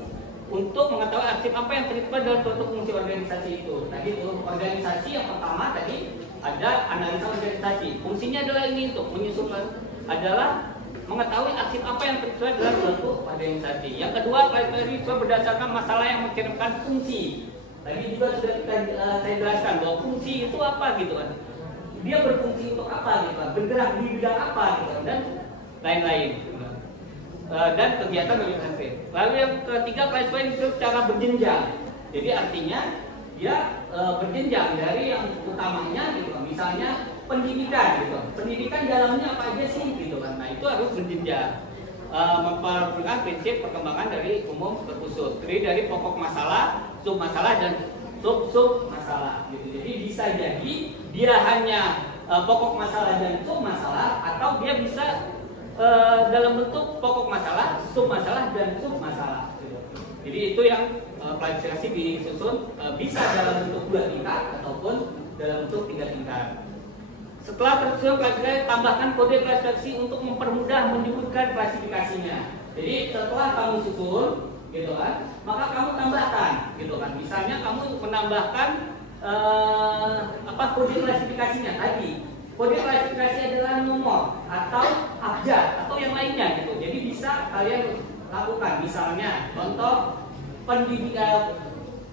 untuk mengetahui arsip apa yang terlibat dalam suatu fungsi organisasi itu. Tadi untuk organisasi yang pertama tadi ada analisa organisasi. Fungsinya adalah ini untuk menyusun adalah mengetahui arsip apa yang terlibat dalam suatu organisasi. Yang kedua, klasifikasi berdasarkan masalah yang mencerminkan fungsi. Tadi juga sudah saya jelaskan bahwa fungsi itu apa gitu kan. Dia berfungsi untuk apa gitu kan, bergerak di bidang apa gitu kan, dan lain-lain. Dan kegiatan organisasi. Lalu yang ketiga, klasifikasi secara berjenjang. Jadi artinya dia berjenjang dari yang utamanya gitu kan. Misalnya pendidikan gitu. Pendidikan dalamnya apa aja sih gitu kan. Nah, itu harus berjenjang. Memperhatikan prinsip perkembangan dari umum ke khusus. Terdiri dari pokok masalah, sub masalah dan sub masalah gitu. Jadi bisa jadi dia hanya pokok masalah dan sub masalah, atau dia bisa dalam bentuk pokok masalah, sub masalah dan sub masalah gitu. Jadi itu yang klasifikasi disusun bisa dalam bentuk 2 tingkat ataupun dalam bentuk 3 tingkat. Setelah tersusun klasifikasi, tambahkan kode klasifikasi untuk mempermudah menyebutkan klasifikasinya. Jadi setelah kamu susun gitu kan, maka kamu tambahkan gitu kan. Misalnya kamu menambahkan kode klasifikasinya tadi. Kode klasifikasi adalah nomor atau abjad atau yang lainnya gitu. Jadi bisa kalian lakukan. Misalnya contoh pendidikan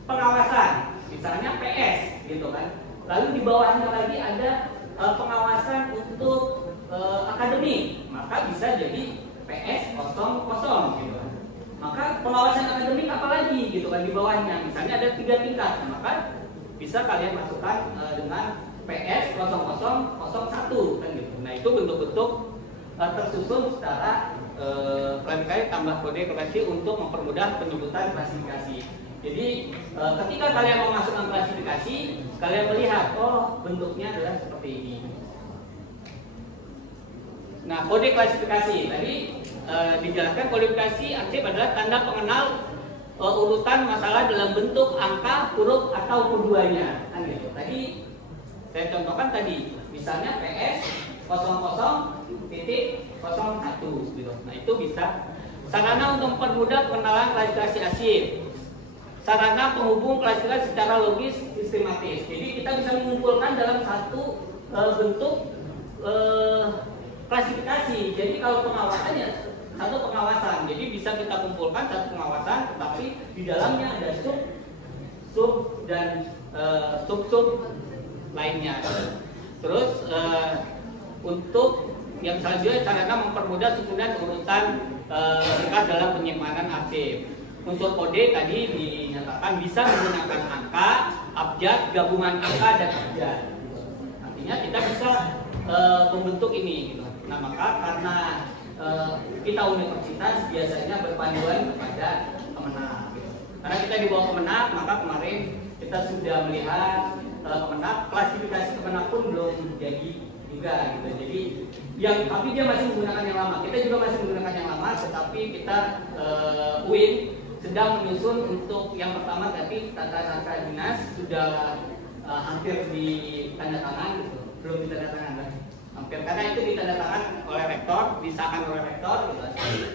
pengawasan, misalnya PS gitu kan. Lalu di bawahnya lagi ada pengawasan untuk akademik, maka bisa jadi PS 00 gitu kan. Maka pengawasan akademik apa lagi gitu kan di bawahnya. Misalnya ada 3 tingkat, maka bisa kalian masukkan dengan PS 0001 kan gitu. Nah itu bentuk-bentuk tersusun secara klasifikasi tambah kode klasifikasi untuk mempermudah penyebutan klasifikasi. Jadi ketika kalian memasukkan klasifikasi, kalian melihat oh bentuknya adalah seperti ini. Nah kode klasifikasi tadi dijelaskan, kodifikasi arsip adalah tanda pengenal urutan masalah dalam bentuk angka, huruf atau keduanya kan gitu. Tadi saya contohkan tadi, misalnya PS 00.01 gitu. Nah itu bisa. Sarana untuk mempermudah pengenalan klasifikasi arsip. Sarana penghubung klasifikasi secara logis sistematis. Jadi kita bisa mengumpulkan dalam satu bentuk klasifikasi. Jadi kalau pengawasan ya satu pengawasan. Jadi bisa kita kumpulkan satu pengawasan, tetapi di dalamnya ada sub dan sub lainnya. Terus untuk yang selanjutnya, sarana mempermudah susunan urutan ringkas dalam penyimpanan arsip. Unsur kode tadi dinyatakan bisa menggunakan angka, abjad, gabungan angka dan abjad. Artinya kita bisa membentuk ini gitu. Nah maka karena kita universitas biasanya berpanduan kepada Kemenak gitu. Karena kita di bawah Kemenak, maka kemarin kita sudah melihat Kemenak, klasifikasi Kemenak pun belum jadi juga gitu. Jadi tapi dia masih menggunakan yang lama. Kita juga masih menggunakan yang lama, tetapi kita UIN sedang menyusun untuk yang pertama tadi tata cara dinas sudah hampir ditandatangan gitu. Belum ditandatangan kan? Hampir, karena itu ditandatangan oleh rektor, disahkan oleh rektor gitu.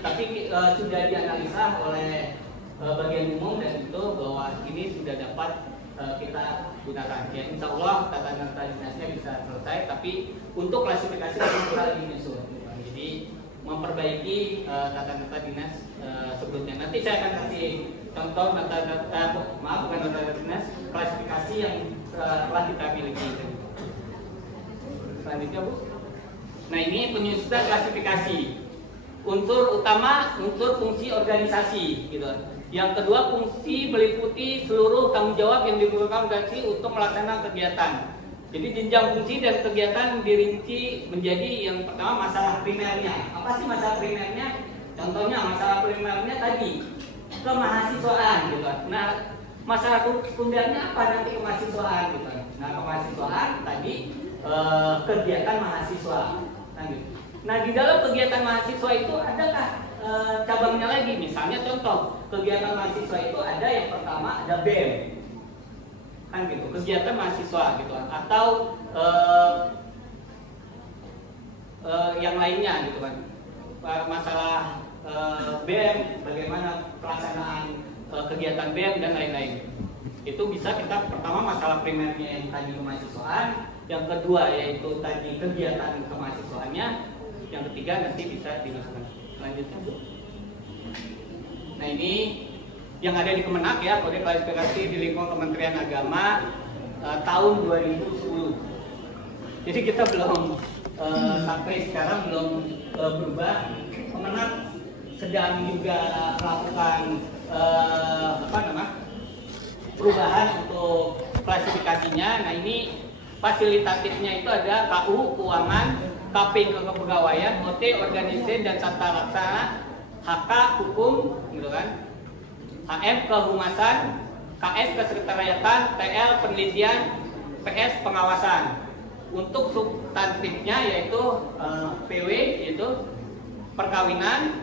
Tapi sudah dianalisa oleh bagian umum dan itu bahwa ini sudah dapat kita gunakan. Ya, insya Allah tata dinasnya bisa selesai, tapi untuk klasifikasi kita lagi menyusun. Jadi memperbaiki tata dinas sebelumnya. Nanti saya akan kasih contoh bukan tata dinas, klasifikasi yang telah kita miliki. Selanjutnya Bu. Nah ini penyusunan klasifikasi. Unsur utama, unsur fungsi organisasi gitu. Yang kedua, fungsi meliputi seluruh tanggung jawab yang dibutuhkan organisasi untuk melaksanakan kegiatan. Jadi jenjang fungsi dan kegiatan dirinci menjadi yang pertama masalah primernya. Apa sih masalah primernya? Contohnya masalah primernya tadi kemahasiswaan gitu kan. Nah, masalah sekundernya apa nanti kemahasiswaan gitu kan. Nah, kemahasiswaan tadi kegiatan mahasiswa. Nah, di dalam kegiatan mahasiswa itu adakah cabangnya lagi? Misalnya contoh, kegiatan mahasiswa itu ada yang pertama ada BEM. Kan gitu, kegiatan mahasiswa gitu kan. Atau yang lainnya gitu kan. Masalah BEM, bagaimana pelaksanaan kegiatan BEM dan lain-lain. Itu bisa kita pertama masalah primernya yang tadi kemahasiswaan, yang kedua yaitu tadi kegiatan kemahasiswaannya, yang ketiga nanti bisa dimasukkan. Selanjutnya Bu. Nah ini yang ada di Kemenak ya, kode klasifikasi di lingkungan Kementerian Agama tahun 2010. Jadi kita belum sampai sekarang belum berubah. Kemenak sedang juga melakukan perubahan untuk klasifikasinya. Nah ini fasilitatifnya itu ada KU, keuangan, KP kepegawaian, OT, organisasi dan tata laksana, HK hukum, gitu kan, HM kehumasan, KS kesekretariatan, TL penelitian, PS pengawasan. Untuk substantifnya yaitu PW yaitu perkawinan,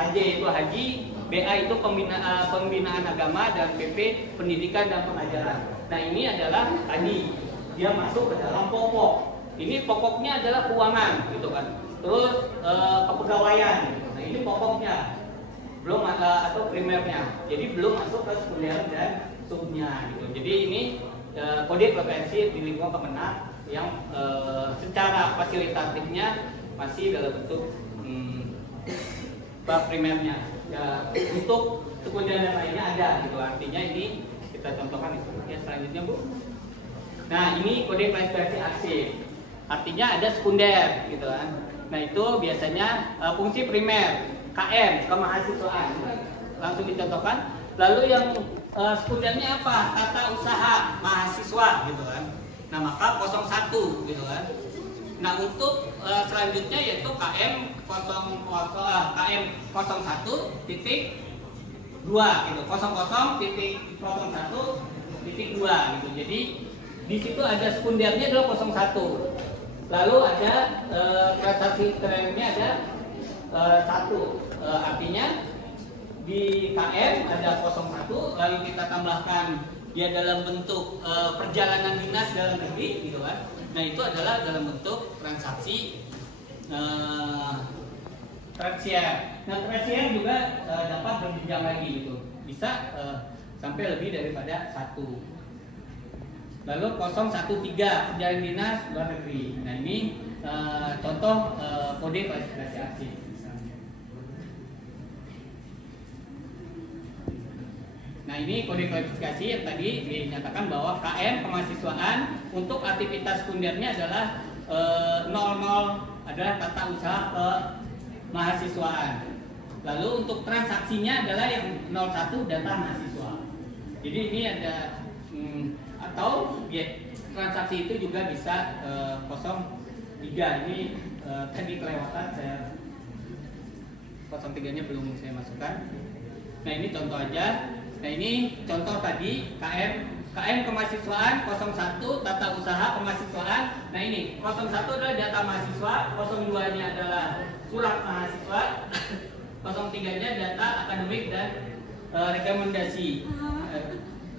HJ itu haji, BA itu pembinaan agama, dan PP pendidikan dan pengajaran. Nah ini adalah tadi dia masuk ke dalam pokok. Ini pokoknya adalah keuangan gitu kan. Terus kepegawaian. Nah ini pokoknya belum atau primernya. Jadi belum masuk ke sekunder dan subnya gitu. Jadi ini kode preferensi di lingkungan Kemenak yang secara fasilitatifnya masih dalam bentuk bab primernya. Ya, untuk sekunder dan lainnya ada gitu. Artinya ini kita contohkan itu. Ya selanjutnya Bu. Nah ini kode klasifikasi arsip. Artinya ada sekunder gitu kan. Nah itu biasanya fungsi primer, KM kemahasiswaan. Langsung dicontohkan. Lalu yang sekundernya apa? Tata usaha mahasiswa gitu kan. Nah maka 01 gitu kan. Nah untuk selanjutnya yaitu KM 01.2 gitu, 00.01.2 gitu. Jadi di situ ada sekundernya adalah 01. Lalu ada transaksi trennya ada 1. Artinya di KM ada 01, lalu kita tambahkan dia dalam bentuk perjalanan dinas dalam negeri gitu kan. Nah itu adalah dalam bentuk transaksi tersier. Nah tersier juga dapat berjenjang lagi gitu, bisa sampai lebih daripada 1. Lalu 013 perjalanan dinas luar negeri. Nah ini contoh kode klasifikasi arsip. Nah ini kode klasifikasi yang tadi dinyatakan bahwa KM kemahasiswaan untuk aktivitas sekundernya adalah 00 adalah tata usaha kemahasiswaan. Lalu untuk transaksinya adalah yang 01 data mahasiswa. Jadi ini ada atau ya, transaksi itu juga bisa 03. Ini tadi kelewatan, saya 03 nya belum saya masukkan. Nah ini contoh aja. Nah ini contoh tadi KM kemahasiswaan 01 tata usaha kemahasiswaan. Nah ini 01 adalah data mahasiswa, 02 nya adalah surat mahasiswa, 03 nya data akademik dan rekomendasi,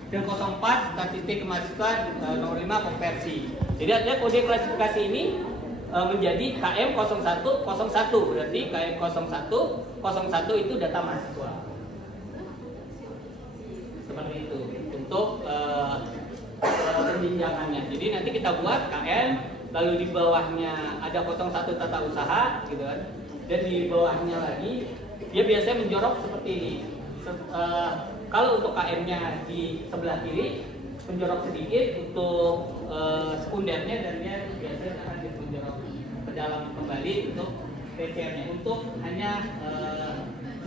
dan 04 statistik kemahasiswaan, nomor 5 konversi. Jadi ada kode klasifikasi ini menjadi KM 0101, berarti KM 01 itu data mahasiswa. Seperti itu untuk penjenjangannya. Jadi nanti kita buat KM, lalu di bawahnya ada 01 tata usaha gitu kan. Dan di bawahnya lagi dia biasanya menjorok seperti ini. Kalau untuk KM-nya di sebelah kiri menjorok sedikit, untuk sekundernya dan dia biasanya akan menjorok ke dalam kembali untuk TCR-nya, untuk hanya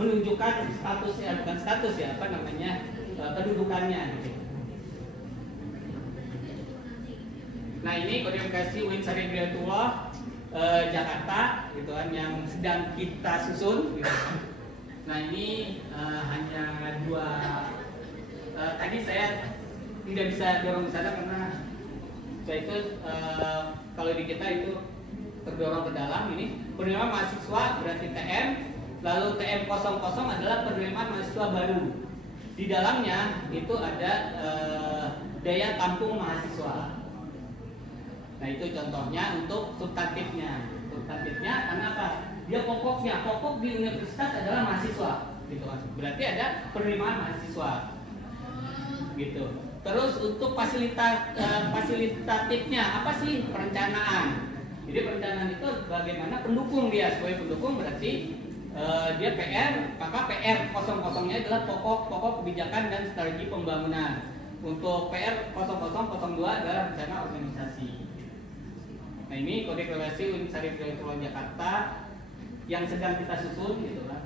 menunjukkan statusnya, bukan status ya, apa namanya, kedudukannya gitu. Nah ini kodifikasi Win Syarif Hidayatullah Jakarta gitu kan yang sedang kita susun gitu. Nah ini hanya dua. Tadi saya tidak bisa dorong ke sana karena saya itu kalau di kita itu terdorong ke dalam. Ini penerimaan mahasiswa berarti TM, lalu TM00 adalah penerimaan mahasiswa baru. Di dalamnya itu ada daya tampung mahasiswa. Nah itu contohnya untuk substantifnya. Substantifnya karena apa? Dia pokoknya, pokok di universitas adalah mahasiswa, gitu kan. Berarti ada penerimaan mahasiswa, gitu. Terus untuk fasilitatifnya apa sih? Perencanaan. Jadi perencanaan itu bagaimana pendukung dia. Sebagai pendukung berarti dia PR, maka PR00-nya adalah pokok kebijakan dan strategi pembangunan. Untuk PR0002 adalah rencana organisasi. Nah ini kode relasi Unisari Pulau Jakarta yang sedang kita susun gitu kan.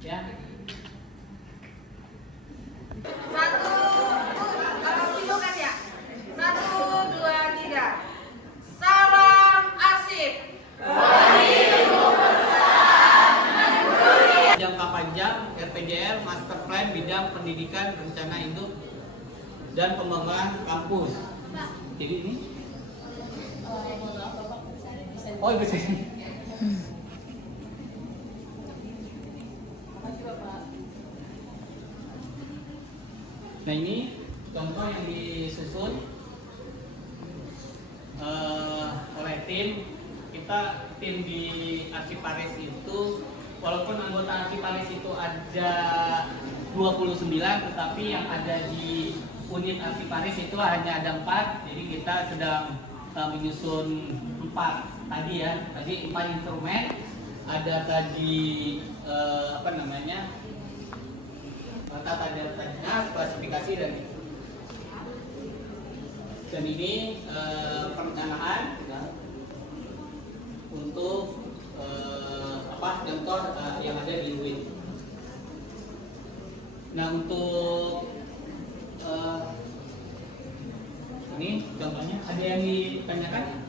Ya. 1, kalau video kan ya. 1, 2, 3. Salam arsip. Jangka panjang RPJL Master Plan bidang pendidikan rencana induk dan pembangunan kampus. Jadi ini oh bisa. Nah ini contoh yang disusun oleh tim di Arsiparis itu, walaupun anggota Arsiparis itu ada 29, tetapi yang ada di unit Arsiparis itu hanya ada 4. Jadi kita sedang menyusun 4 tadi ya. Tadi 4 instrumen, ada tadi tata dinas, klasifikasi dan ini perencanaan ya, untuk contoh yang ada di UIN. Nah untuk ini contohnya ada yang ditanyakan?